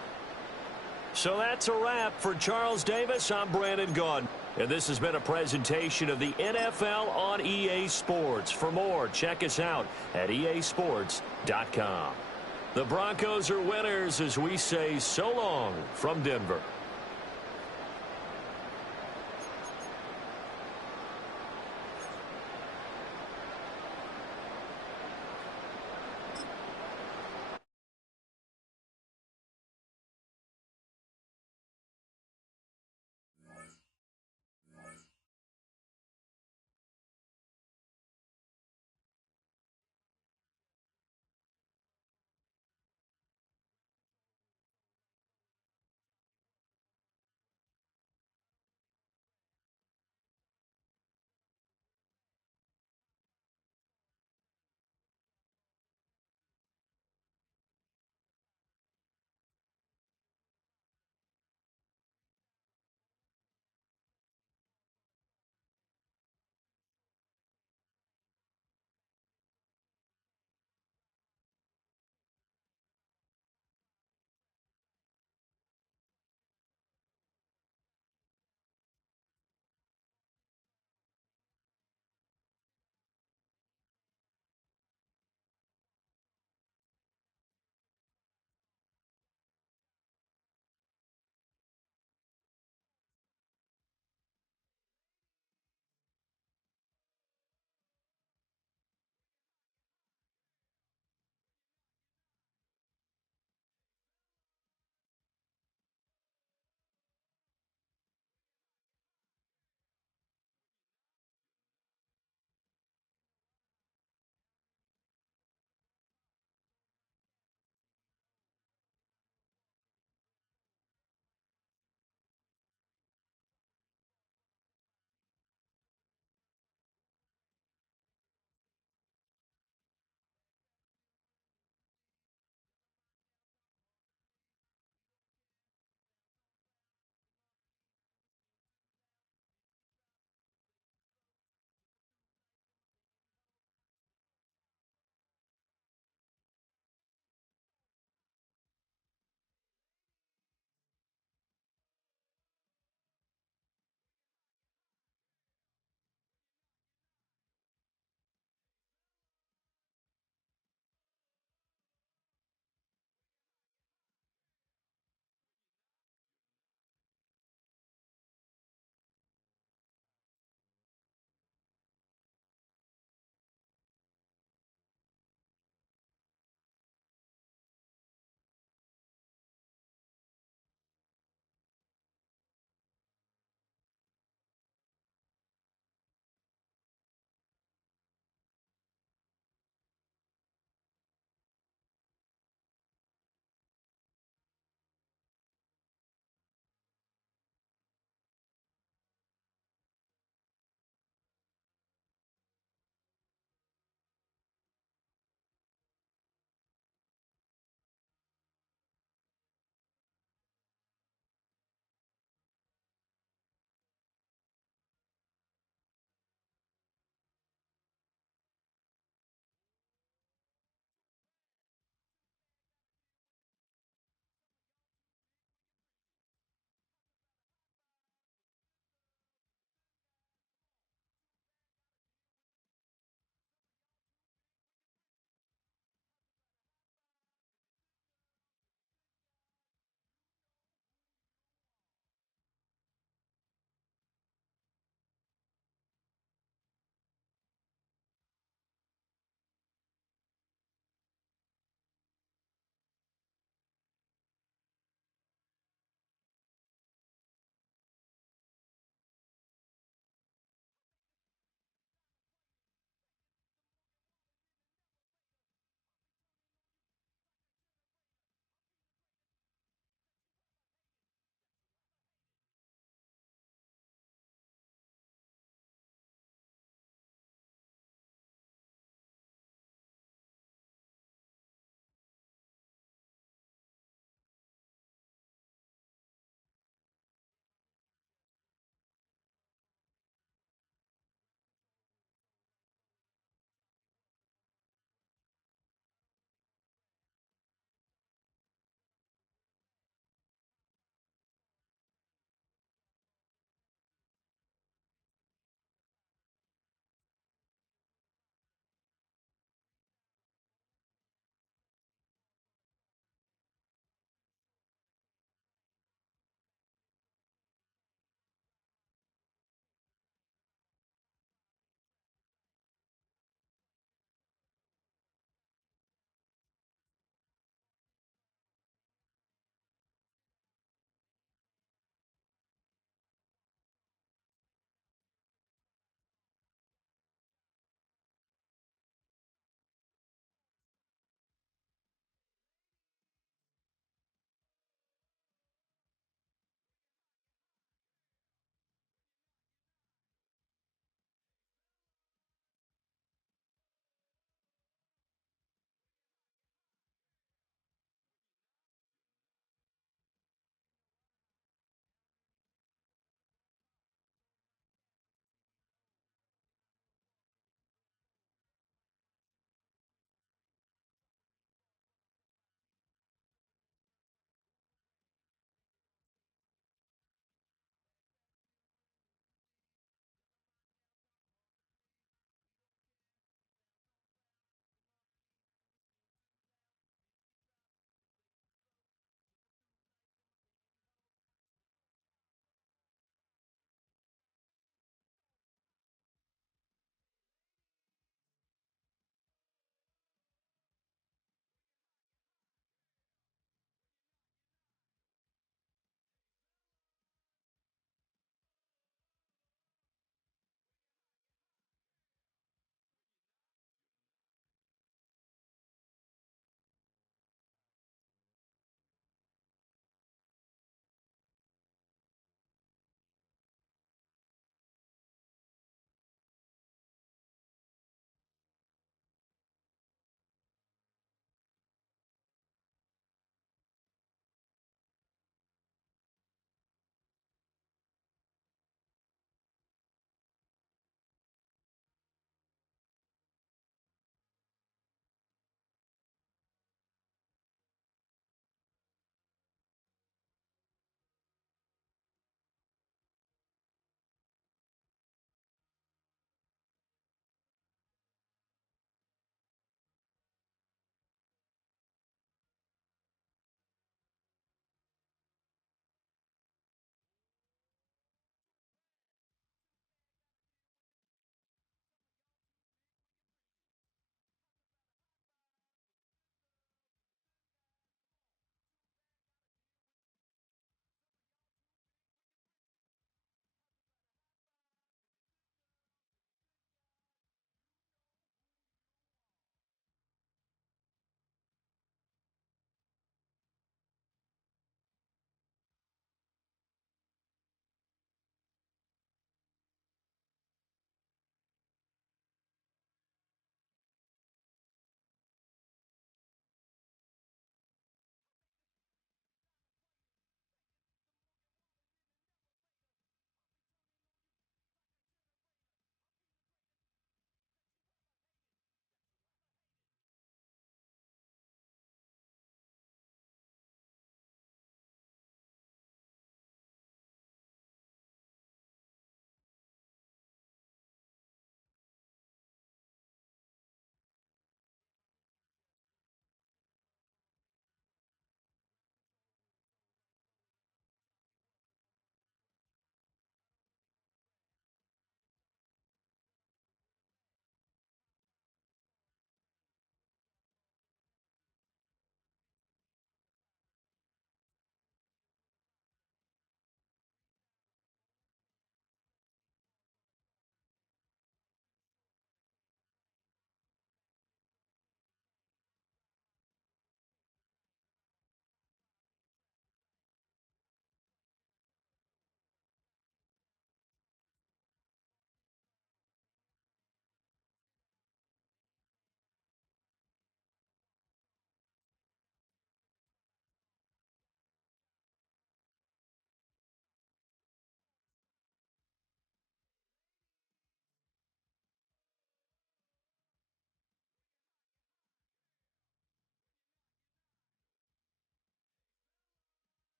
So that's a wrap for Charles Davis. I'm Brandon Gaudin. And this has been a presentation of the NFL on EA Sports. For more, check us out at easports.com. The Broncos are winners as we say so long from Denver.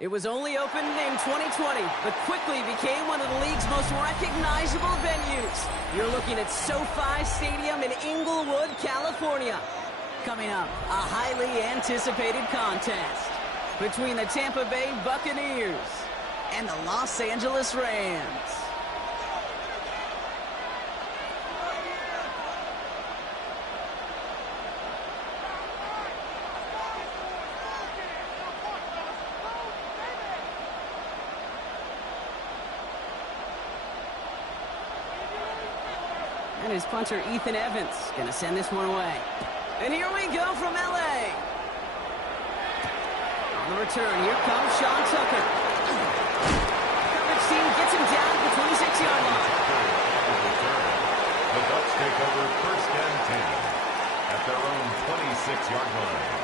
It was only opened in 2020, but quickly became one of the league's most recognizable venues. You're looking at SoFi Stadium in Inglewood, California. Coming up, a highly anticipated contest between the Tampa Bay Buccaneers and the Los Angeles Rams. And his punter, Ethan Evans, going to send this one away. And here we go from L.A. On the return, here comes Sean Tucker. Coverage team gets him down at the 26-yard line. The Bucs take over 1st and 10 at their own 26-yard line.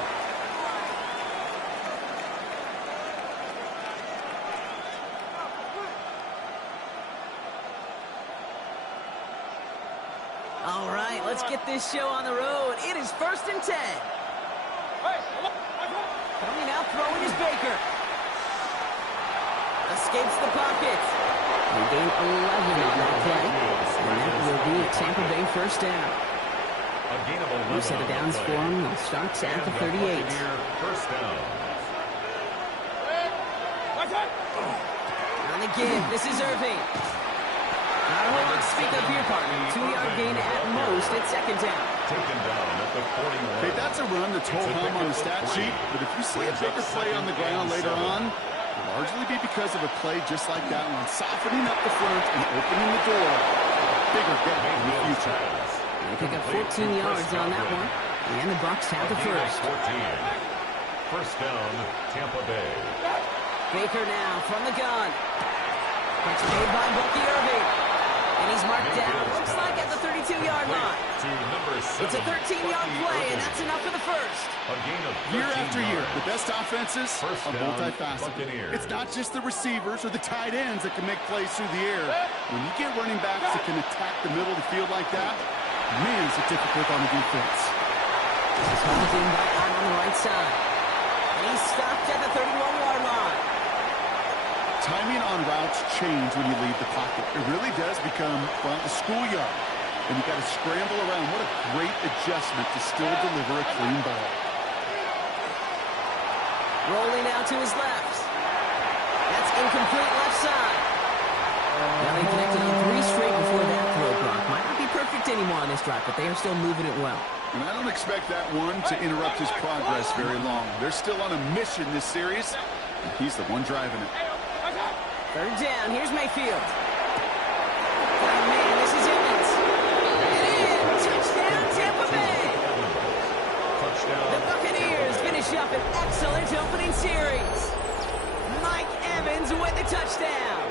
All right, let's get this show on the road. It is 1st and 10. Coming out, throwing is Baker. Escapes the pocket. They gain 11 on that play. And that will be a Tampa Bay 1st down. A gain of 11. We'll set it down for him. It starts at the 38. 1st down. And again, this is Irving. Hold on, speak up here, partner. 2-yard gain at most at 2nd down. Taken down at the 41. Okay, that's a run that's whole hum on the stat sheet, but if you see a bigger play on the ground later on, it'll largely be because of a play just like that one, softening up the front and opening the door. Bigger bet in the future. They pick up 14 yards on that one, and the Bucs have the first. 14. 1st down, Tampa Bay. Baker now from the gun. Catch made by Bucky Irving. And he's marked down, looks like at the 32-yard line. It's a 13-yard play, and that's enough for the first. Year after year, the best offenses are multifaceted. It's not just the receivers or the tight ends that can make plays through the air. When you get running backs that can attack the middle of the field like that, man, is it difficult on the defense. This is hauled in by Arm on the right side. And he's stopped at the 31-yard line. Timing on routes change when you leave the pocket. It really does become, well, a schoolyard. And you got to scramble around. What a great adjustment to still deliver a clean ball. Rolling out to his left. That's incomplete left side. Now they connected on 3 straight before that throw block. Might not be perfect anymore on this drive, but they are still moving it well. And I don't expect that one to interrupt his progress very long. They're still on a mission this series, and he's the one driving it. 3rd down, here's Mayfield. Oh man, this is Evans. It is! Touchdown, Tampa Bay! The Buccaneers finish up an excellent opening series. Mike Evans with the touchdown.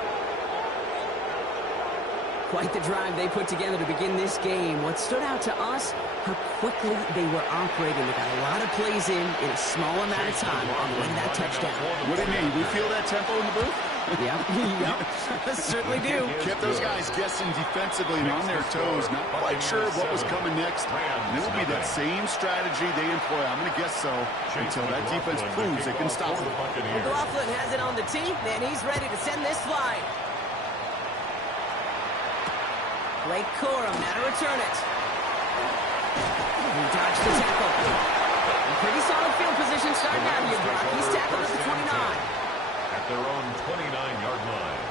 Quite the drive they put together to begin this game. What stood out to us, how quickly they were operating. They got a lot of plays in a small amount of time on the way to that touchdown. What do you mean? We feel that tempo in the booth? Yep. Certainly do. Kept those guys guessing defensively and on their toes, not quite sure what was coming next. And it will be that same strategy they employ. I'm going to guess so until that defense proves they can stop them. McLaughlin has it on the tee, and he's ready to send this flying. Blake Corum now to return it. He dodged the tackle. Pretty solid field position starting out here, Brock. He's tackled at the 29. At their own 29-yard line.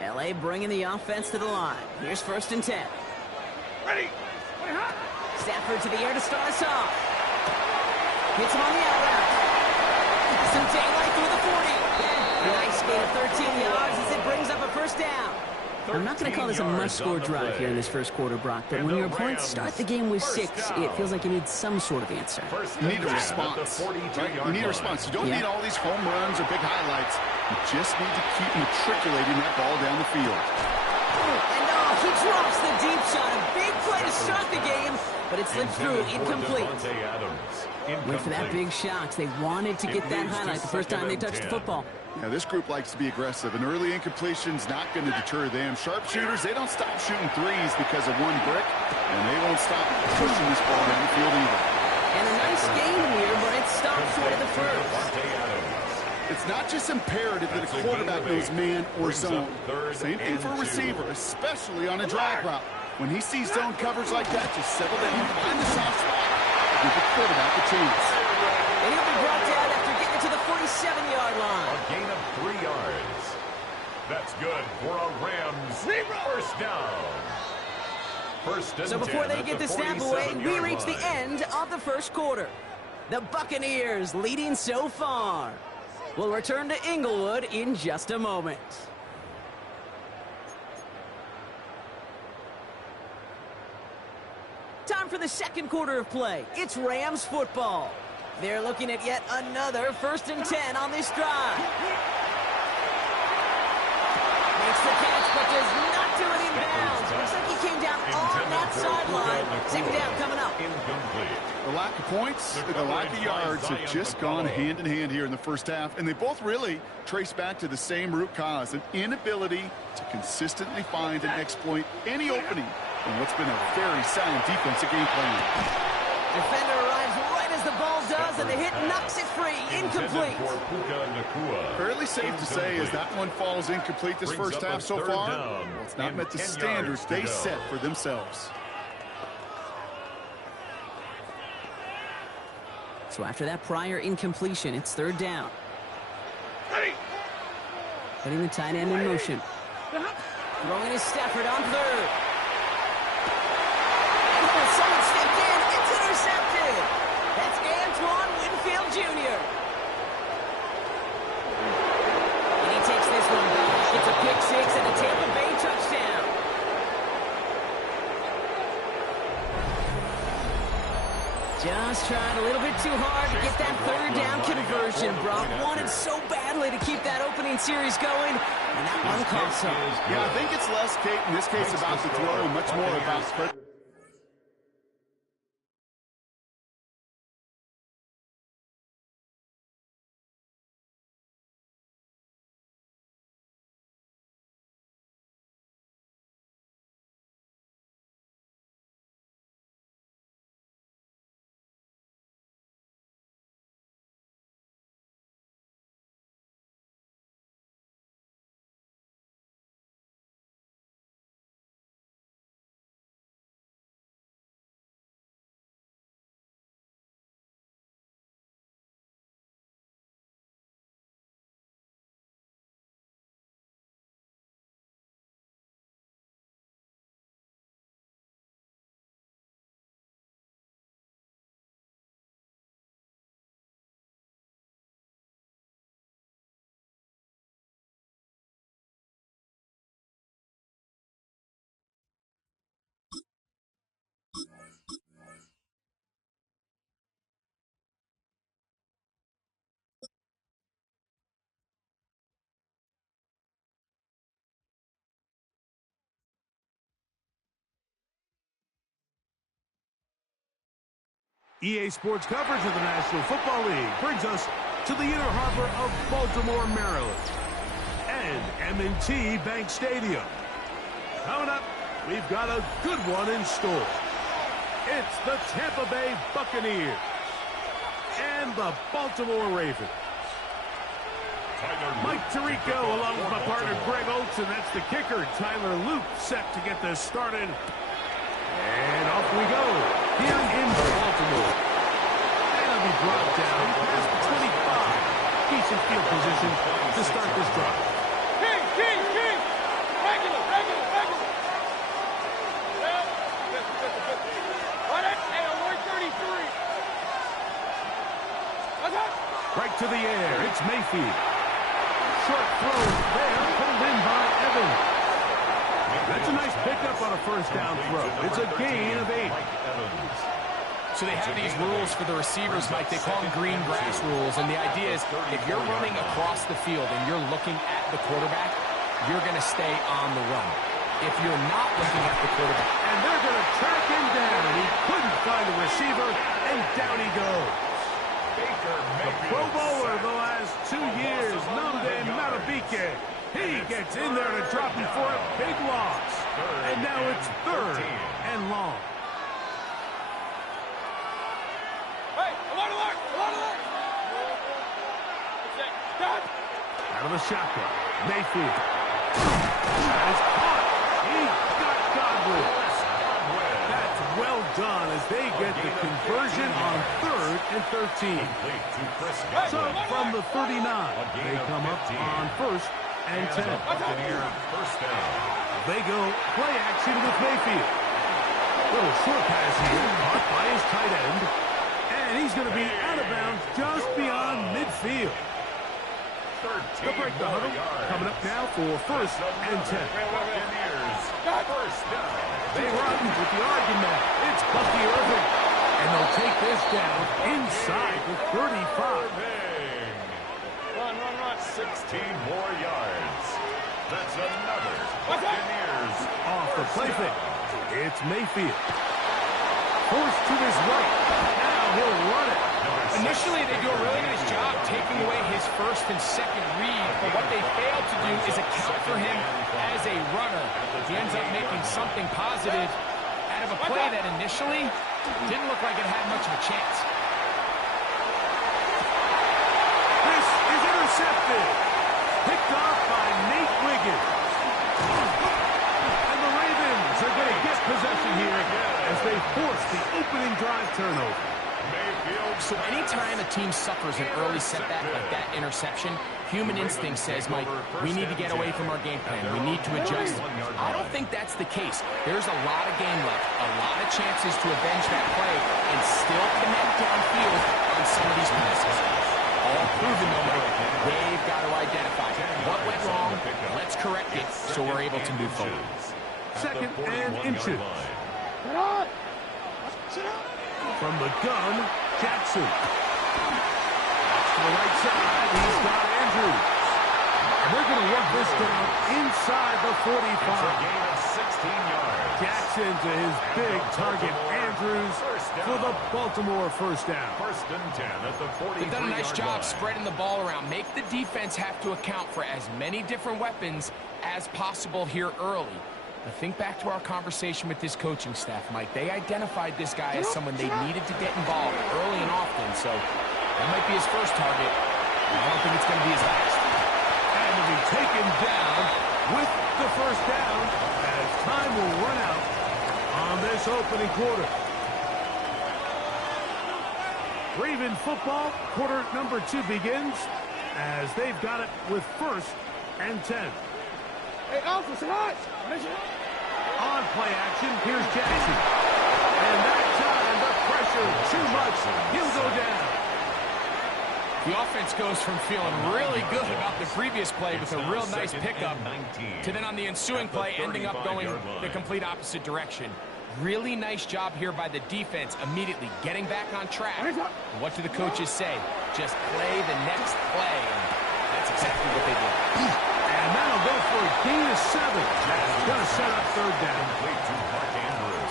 L.A. bringing the offense to the line. Here's 1st and 10. Ready. Stafford to the air to start us off. Hits him on the out route. Some daylight through the 40. Nice gain of 13 yards as it brings up a 1st down. I'm not going to call this a must-score drive here in this 1st quarter, Brock, but when your opponents start the game with 6, it feels like you need some sort of answer. You need a response. Right? You need a response. You don't need all these home runs or big highlights. You just need to keep matriculating that ball down the field. And he drops the deep shot. A big play to start the game, but it slipped through, incomplete. Went for that big shot. They wanted to get that highlight the first time they touched the football. Yeah, this group likes to be aggressive. An early incompletion's not going to deter them. Sharpshooters, they don't stop shooting threes because of one brick, and they won't stop pushing this ball down the field either. And a nice game here, but it stopped short of the first. It's not just imperative that a quarterback knows man or zone. Same thing for a receiver, especially on a drag route. When he sees zone coverage like that, just settle down, find the soft spot, give the quarterback a chance. And he'll be brought down after getting to the 47-yard line. A gain of 3 yards. That's good for a Rams first down. First and So before 10 they at get the the snap away, we 47-yard reach the line. end of the first quarter. The Buccaneers leading so far. We'll return to Inglewood in just a moment. Time for the second quarter of play. It's Rams football. They're looking at yet another 1st and 10 on this drive. Makes the catch, but does not do it in bounds. Looks like he came down on that sideline. Second down coming up. Incomplete. The lack of points and the lack of yards have just gone hand in hand here in the first half, and they both really trace back to the same root cause, an inability to consistently find and exploit any opening in what's been a very sound defensive game plan. Defender arrives right as the ball does, and the hit knocks it free. Incomplete. Fairly safe to say as that one falls incomplete this first half so far, well, it's not met the standards they set for themselves. So after that prior incompletion, it's 3rd down. Putting the tight end in motion. Throwing is Stafford on 3rd. Oh, someone stepped in. It's intercepted. That's Antoine Winfield Jr. And he takes this one back. It's a pick 6 and a Tampa Bay touchdown. Just tried a little bit too hard to get that 3rd down conversion. Brock wanted so badly to keep that opening series going, and that one cost him. Yeah, I think it's less, Kate, in this case about the throw and much more about spread. EA Sports coverage of the National Football League brings us to the inner harbor of Baltimore, Maryland, and M&T Bank Stadium. Coming up, we've got a good one in store. It's the Tampa Bay Buccaneers and the Baltimore Ravens. Mike Tirico along with my partner Greg Oates, and that's the kicker, Tyler Luke, set to get this started. And off we go here in Baltimore. And it'll be brought down past the 25. Decent field position to start this drive. King! Regular! What it? Hey, 133. Right to the air, it's Mayfield. Short throw there, pulled in by Evans. That's a nice pickup on a first down throw. It's a gain of 8. So they have these rules for the receivers, Mike. They call them green grass rules. And the idea is if you're running across the field and you're looking at the quarterback, you're going to stay on the run. If you're not looking at the quarterback. And they're going to track him down. He couldn't find a receiver, and down he goes. The Pro Bowler the last 2 years, Nnamdi Madubuike. He gets in there to drop him for a big loss. And now it's 3rd and long. Out of the shotgun, Mayfield. That is caught. He got Godwin. That's well done as they get the conversion on 3rd and 13. So from the 39, they come up on 1st and 10. They go play action with Mayfield. Little short pass here, caught by his tight end. And he's going to be out of bounds just beyond midfield. They'll break the huddle. Coming up now for 1st and 10. They run with the argument. It's Bucky Irving. And they'll take this down inside the 35. Run. 16 more yards. That's another Buccaneers. Off the play fake. It's Mayfield. Forced to his right. Now he'll run it. Initially, they do a really nice job taking away his 1st and 2nd read, but what they failed to do is account for him as a runner. He ends up making something positive out of a play that initially didn't look like it had much of a chance. This is intercepted. Picked off by Nate Wiggins. And the Ravens are going to get possession here as they force the opening drive turnover. So anytime a team suffers an early setback like that interception, human instinct says, Mike, we need to get away from our game plan. We need to adjust. I don't think that's the case. There's a lot of game left, a lot of chances to avenge that play and still connect downfield on some of these passes. All proven, though, Mike, they've got to identify what went wrong, let's correct it so we're able to move forward. 2nd and inches. From the gun, Jackson. To the right side, he's got Andrews. And they're going to work this down inside the 45. It's a gain of 16 yards. Jackson to his big target, Andrews, for the Baltimore 1st down. 1st and 10 at the 43-yard line. They've done a nice job spreading the ball around. Make the defense have to account for as many different weapons as possible here early. Now think back to our conversation with this coaching staff, Mike. They identified this guy as someone they needed to get involved early and often, so that might be his 1st target. I don't think it's going to be his last. And to be taken down with the 1st down as time will run out on this opening quarter. Raven football, quarter number 2 begins as they've got it with 1st and 10. Hey, Alpha, say hi. On play action, here's Jackson. And that time, the pressure too much. He'll go down. The offense goes from feeling really good about the previous play with a real nice pickup to then on the ensuing play ending up going the complete opposite direction. Really nice job here by the defense immediately getting back on track. What do the coaches say? Just play the next play. And that's exactly what they did. And that'll go for a gain of 7. That's going to set up 3rd down.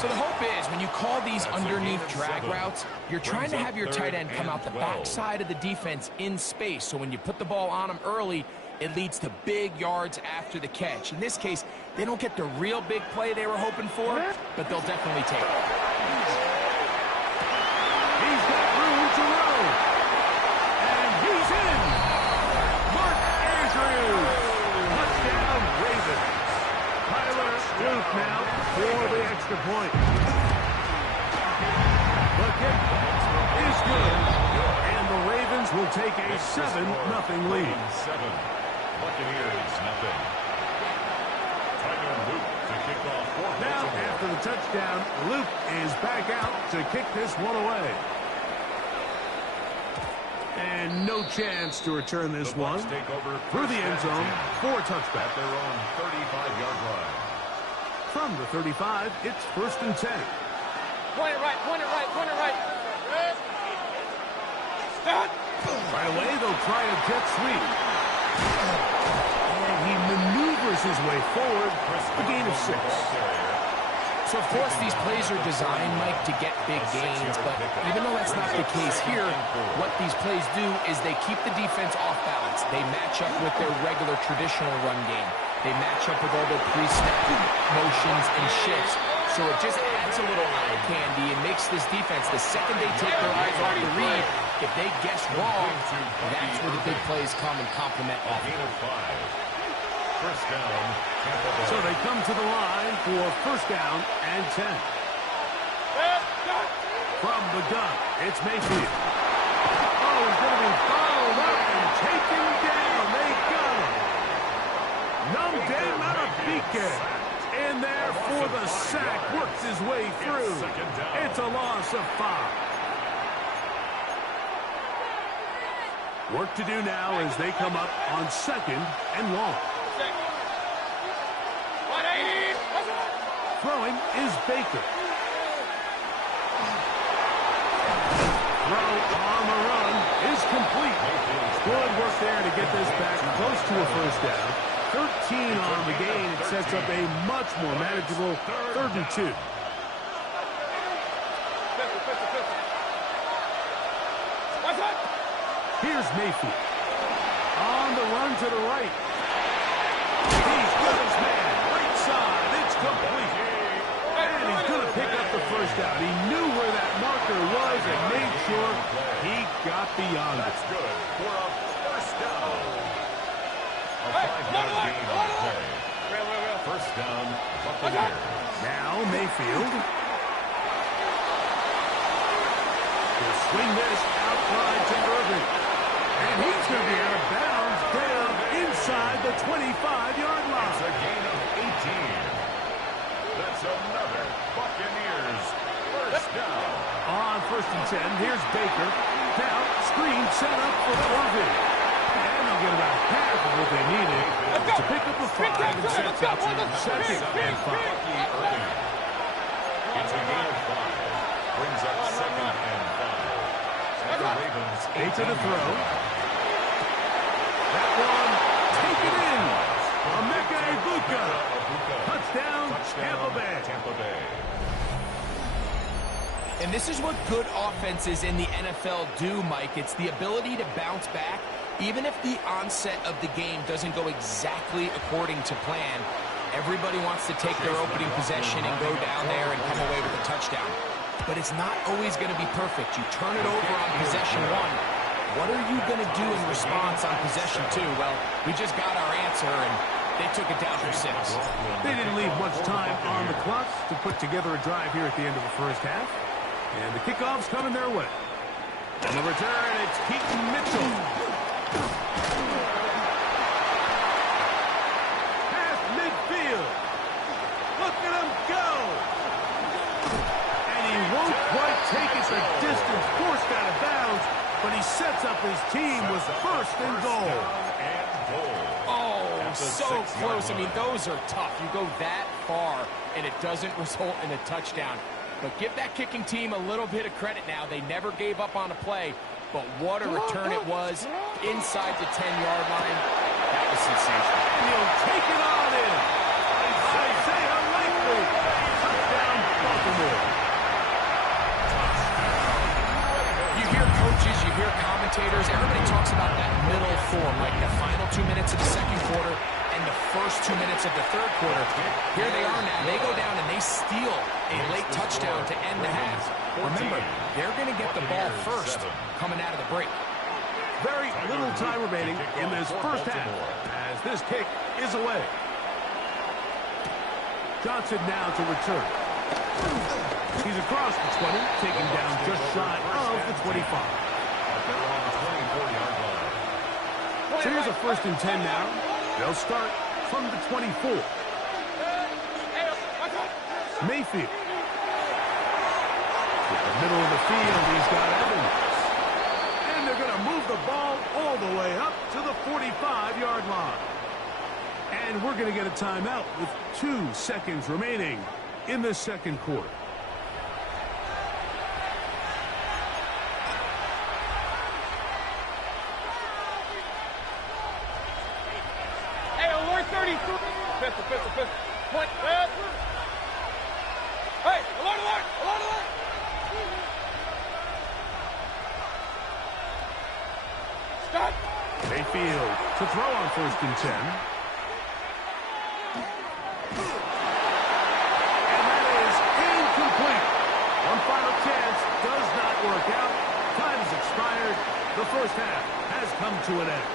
So the hope is when you call these underneath drag routes, you're trying to have your tight end come out the backside of the defense in space. So when you put the ball on him early, it leads to big yards after the catch. In this case, they don't get the real big play they were hoping for, but they'll definitely take it. He's got room to roll. And he's in. Mark Andrews. Touchdown, Ravens. Tyler Luke now for the extra point. The kick is good. And the Ravens will take a 7-0 lead. 7. Buccaneers, nothing. Tyler Luke to kick off for Now, after the touchdown, Luke is back out to kick this one away. And no chance to return this one through the end zone for a touchback. At their own 35-yard line. From the 35, it's 1st and 10. Point it right. Right away, they'll try a jet sweep. And he maneuvers his way forward, a gain of 6. So, of course, these plays are designed, Mike, to get big gains, but even though that's not the case here, what these plays do is they keep the defense off balance. They match up with their regular traditional run game. They match up with all their pre-snap motions and shifts. So it just adds a little eye candy and makes this defense, the second they take their eyes off the read, if they guess wrong, that's where the big plays come and complement offense. First down, Tampa Bay. So they come to the line for first down and 10. From the gun, it's Mayfield. Oh, he's going to be followed up and taken down. They got him. Numdemabike in there for the sack. Works his way through. It's a loss of 5. Work to do now as they come up on second and long. Throwing is Baker. Throw on the run is complete. Good work there to get this back close to a first down. 13 on the gain. It sets up a much more manageable 3rd and 2. Here's Mayfield. On the run to the right. He's got his man. Right side. It's complete. And he's going to pick up the first down. He knew where that marker was and made sure he got beyond it. That's good for a first down. A 5-yard gain on the play. First down, Buccaneers. Now Mayfield. He'll swing this outside to Irving. And he's going to be out of bounds down inside the 25-yard line. It's a gain of 18. That's another Buccaneers first down. On first and 10, here's Baker. Now, screen set up for Irving. And they'll get about half of what they needed to pick up a 5 and set up second and 5. It's a gain of 5. Brings up second and 5. The Ravens Baker to throw. That one, take it in. Emeka Egbuka. Touchdown, Tampa Bay. And this is what good offenses in the NFL do, Mike. It's the ability to bounce back, even if the onset of the game doesn't go exactly according to plan. Everybody wants to take their opening possession and go down there and come away with a touchdown. But it's not always going to be perfect. You turn it over on possession 1. What are you going to do in response on possession 2? Well, we just got our answer, and they took it down for 6. They didn't leave much time on the clock to put together a drive here at the end of the first half. And the kickoff's coming their way. On the return, it's Keaton Mitchell. Past midfield. Look at him go. And he won't quite take it the distance, forced out of bounds, but he sets up his team with first and goal. Oh, so close. I mean, those are tough. You go that far, and it doesn't result in a touchdown. But give that kicking team a little bit of credit now. They never gave up on a play, but what a return it was inside the 10-yard line. That was sensational. And he'll take it on in. Isaiah Likely. Touchdown, Baltimore. You hear coaches, you hear commentators, everybody talks about that middle form, like the final 2 minutes of the second quarter and the first 2 minutes of the third quarter. Here they are now. They go down and they steal a late touchdown to end the half. Remember, they're going to get the ball first coming out of the break. Very little time remaining in this first half as this kick is away. Johnson now to return. He's across the 20, taken down just shy of the 25. So here's a first and 10 now. They'll start from the 24. Mayfield. In the middle of the field, he's got Evans. And they're going to move the ball all the way up to the 45-yard line. And we're going to get a timeout with 2 seconds remaining in the second quarter. to throw on 1st and 10. And that is incomplete. One final chance does not work out. Time has expired. The first half has come to an end.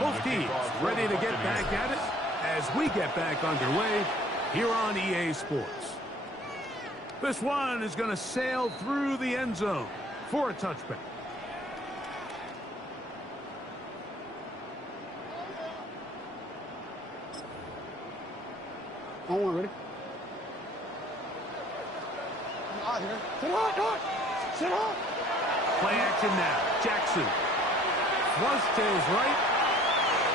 Both teams ready to get back at it as we get back underway here on EA Sports. This one is going to sail through the end zone for a touchback. Ready? I'm out here. Sit on! Sit on! Play action now. Jackson. Flush to his right.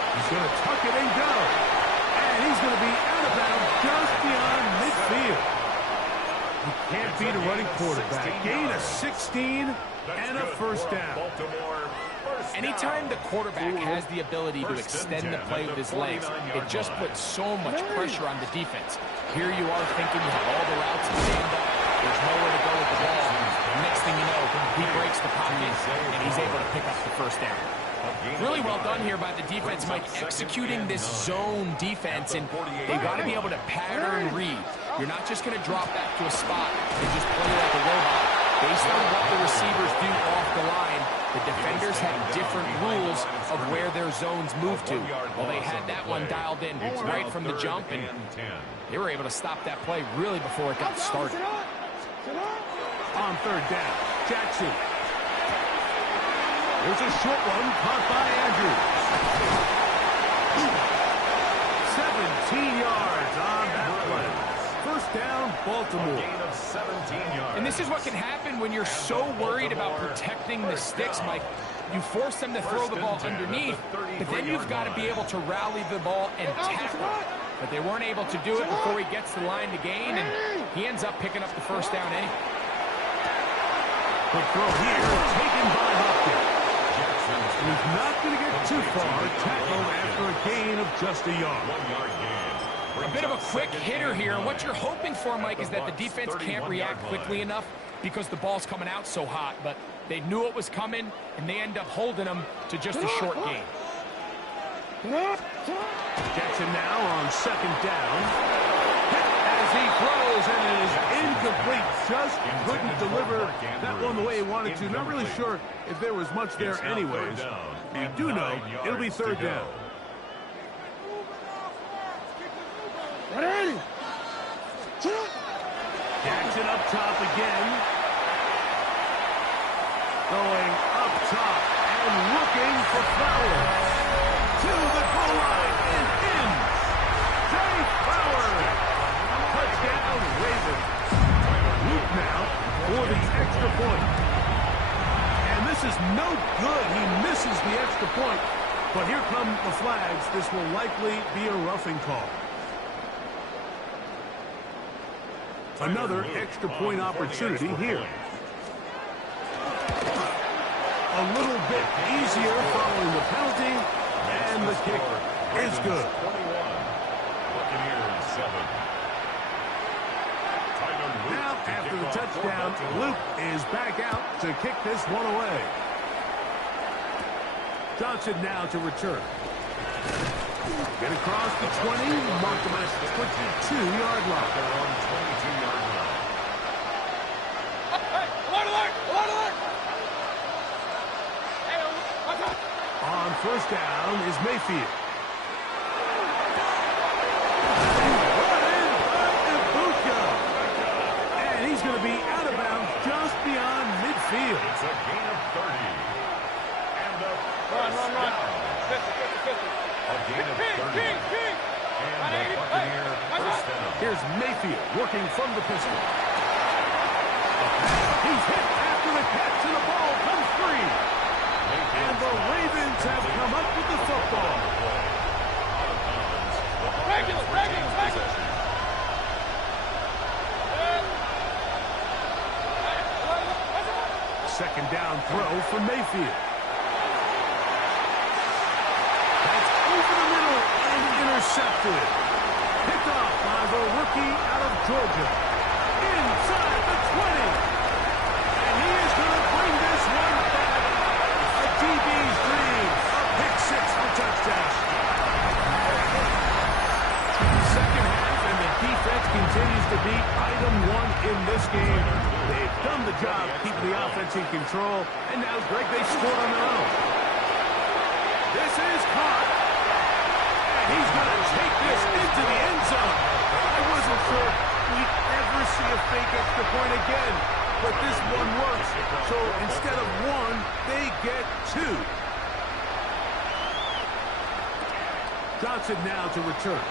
He's going to tuck it and go. And he's going to be out of bounds just beyond midfield. You can't beat a running quarterback. Gain of 16 and a first down. Anytime the quarterback has the ability to extend the play with his legs, it just puts so much pressure on the defense. Here you are thinking you have all the routes to stand up. There's nowhere to go with the ball. Next thing you know, he breaks the pocket, and he's able to pick up the first down. Really well done here by the defense, Mike, executing this zone defense, and they've got to be able to pattern read. You're not just going to drop back to a spot and just play like a robot. Based on what the receivers do off the line, the defenders have different rules of where their zones move to. Well, they had that one dialed in right from the jump, and they were able to stop that play really before it got started. On 3rd down, Jackson. There's a short one caught by Andrews. 17 yards on that play. First down, Baltimore. And this is what can happen when you're so worried about protecting the sticks, Mike. You force them to throw the ball underneath, but then you've got to be able to rally the ball and tackle. But they weren't able to do it before he gets the line to gain, and he ends up picking up the first down anyway. Quick throw here, taken by Hopkins. He's not going to get too far, tackled after a gain of just a yard. A bit of a quick hitter here, and what you're hoping for, Mike, is that the defense can't react quickly enough because the ball's coming out so hot, but they knew it was coming, and they end up holding them to just a short gain. Jackson now on 2nd down. As he throws, and it is incomplete. Just couldn't deliver that one the way he wanted to. Not really sure if there was much there anyways. You do know it'll be 3rd down. Ready? Jackson up top again. Going up top and looking for Flowers. To the goal line and in. Jay Flowers. Touchdown, Ravens. Luke now for the extra point. And this is no good. He misses the extra point. But here come the flags. This will likely be a roughing call. Another extra point opportunity here. A little bit easier following the penalty, and the kick is good. Now, after the touchdown, Luke is back out to kick this one away. Johnson now to return. Get across the 20, mark them at the 22-yard line. On 1st down is Mayfield. And he's going to be out of bounds just beyond midfield. It's a gain of 30. And a Run. A gain of 30. And the Buccaneer first down. Here's Mayfield working from the pistol. He's hit after the catch, and the ball comes free. And the Ravens have come up with the football. Regular. second down throw for Mayfield. That's over the middle and intercepted. Picked off by the rookie out of Georgia. Inside the 20. And he is going to bring this one back. A DB's dream. A pick six for touchdown. Second half, and the defense continues to be item one in this game. They've done the job keeping the offense in control, and now, Greg, they scored on their own. This is caught, and he's going to take this into the end zone. I wasn't sure we'd ever see a fake extra point again, but this one works. So instead of one, they get two. Johnson now to return.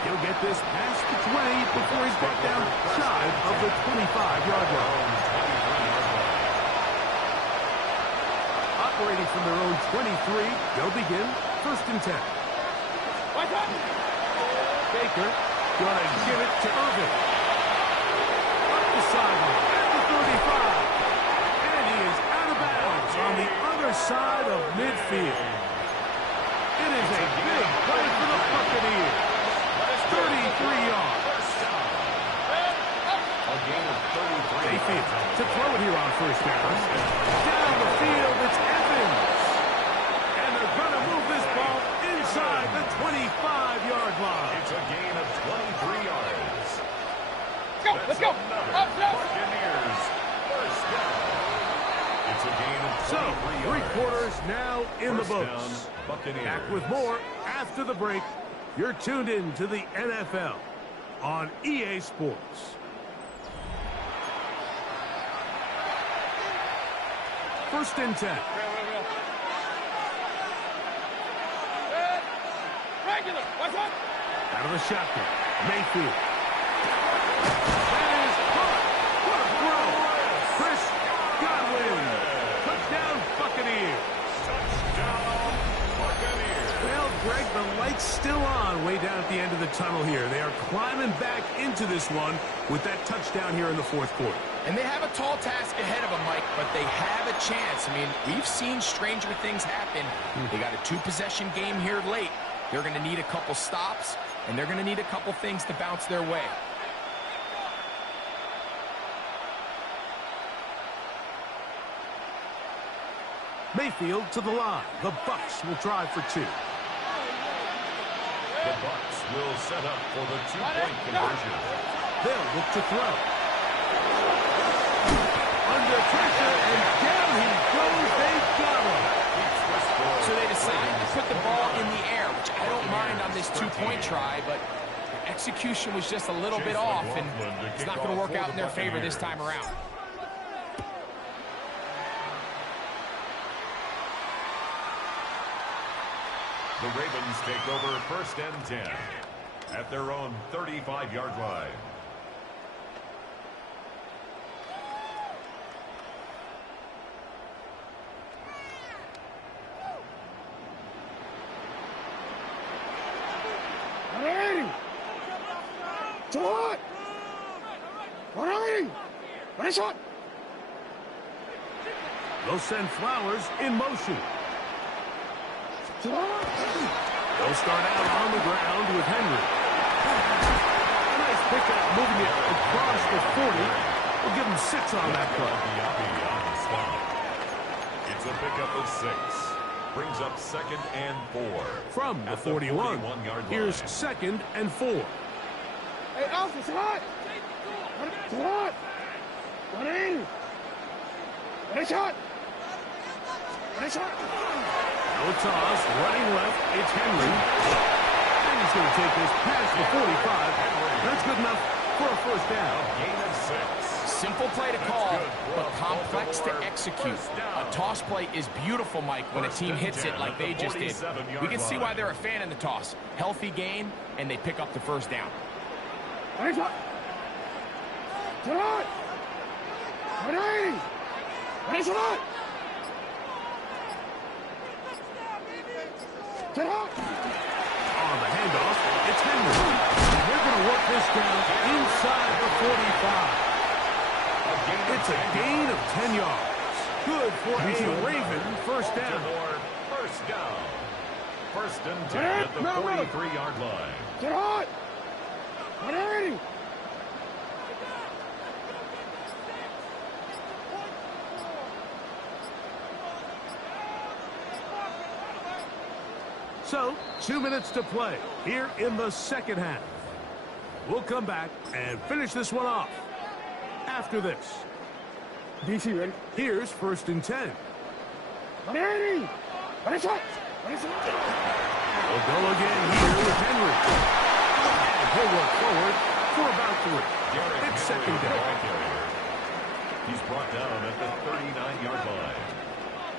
He'll get this past the 20 before he's brought down shy of the 25-yard line. Operating from their own 23, they'll begin 1st and 10. Baker going to give it to Irvin. Up the sideline at the 35. And he is out of bounds on the other side of midfield. It is a big play for the Buccaneers. 33 yards. A gain of 33. Mayfield to throw it here on 1st down. Down the field, it's Evans. And they're going to move this ball inside the 25-yard line. It's a gain of 23 yards. Let's go. Buccaneers. 1st down. It's a gain of 23 So, yards. 3 quarters now in the First books. down, Buccaneers. Back with more after the break. You're tuned in to the NFL on EA Sports. First and 10. Out of the shotgun. Mayfield. That is caught. What a throw. Chris Godwin. Touchdown Buccaneers. Touchdown, Buccaneers. Well, Greg, the light's still on way down at the end of the tunnel here. They are climbing back into this one with that touchdown here in the 4th quarter. And they have a tall task ahead of them, Mike, but they have a chance. I mean, we've seen stranger things happen. They got a 2-possession game here late. They're going to need a couple stops, and they're going to need a couple things to bounce their way. Mayfield to the line. The Bucs will try for 2. The Bucs will set up for the 2-point conversion. They'll look to throw. Under pressure, and down he goes. They got him. So they decide to put the ball in the air, which I don't mind on this 2-point try, but the execution was just a little bit off, and it's not going to work out in their favor this time around. The Ravens take over 1st and 10 at their own 35-yard line. They'll send Flowers in motion. They'll start out on the ground with Henry. A nice pickup, moving it across the 40. We'll give him 6 on that play. It's a pickup of 6. Brings up 2nd and 4. From the 41. Here's 2nd and 4. Hey, Alpha, it's hot. It's hot. What in? It's hot. It's hot. No toss, running left, it's Henry. And he's going to take this past the 45. That's good enough for a 1st down. Gain of 6. Simple play to call, but complex to execute. A toss play is beautiful, Mike, when a team hits it like they just did. We can see why they're a fan in the toss. Healthy game, and they pick up the 1st down. It's hot. It's hot. It's hot. On the handoff, it's Henry. They're going to work this down inside the 45. A It's a gain of 10 yards. Good for a Raven first down. First down. First and 10 at the 43-yard line. Get hot! Get ready! So, 2 minutes to play here in the second half. We'll come back and finish this one off after this. DC ready? Here's first and 10. Ready! Ready, shot! Ready, shot! We'll go again here with Henry. And he'll work forward for about 3. It's second down. He's brought down at the 39-yard line.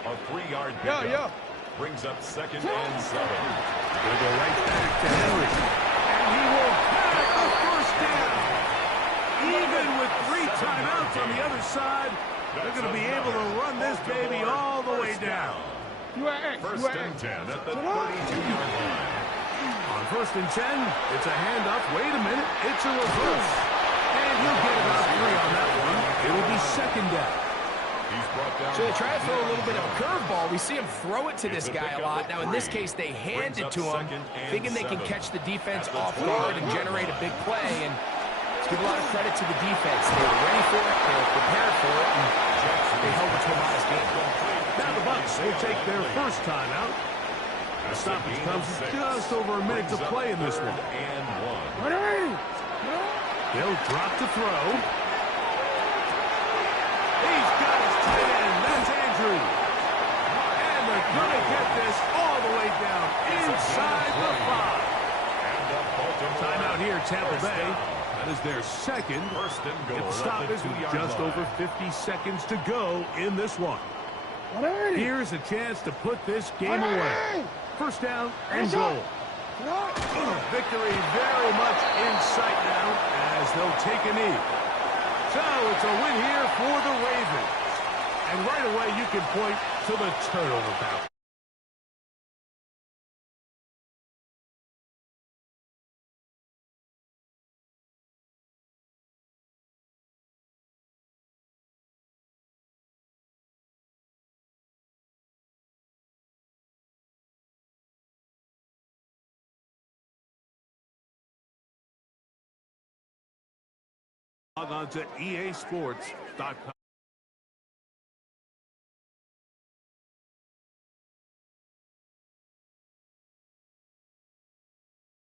A 3-yard pickup. Brings up second and 7. We'll go right back to Henry. And he will have a first down. Even with 3 timeouts on the other side, they're going to be able to run this baby all the way down. First and 10 at the 32-yard line. On first and 10, it's a handoff. Wait a minute, it's a reverse. And he'll get about 3 on that one. It'll be second down. So they try to throw a little bit of a curveball. We see him throw it to this guy a lot. Now, in this case, they hand it to him, thinking they can catch the defense off guard and generate a big play. And let's give a lot of credit to the defense. They were ready for it, they were prepared for it, and they held it to a modest game. Now the Bucs will take their first timeout. The stoppage comes with just over a minute to play in this one. He'll drop to throw. He's got his tight end. That's Andrew. And they're going to get this all the way down inside the 5. Timeout here, Tampa Bay. That is their second. Get the stoppage with just over 50 seconds to go in this one. Here's a chance to put this game away. First down and goal. Victory very much in sight now as they'll take a knee. So it's a win here for the Ravens. And right away you can point to the turnover battle. Log on to EASports.com.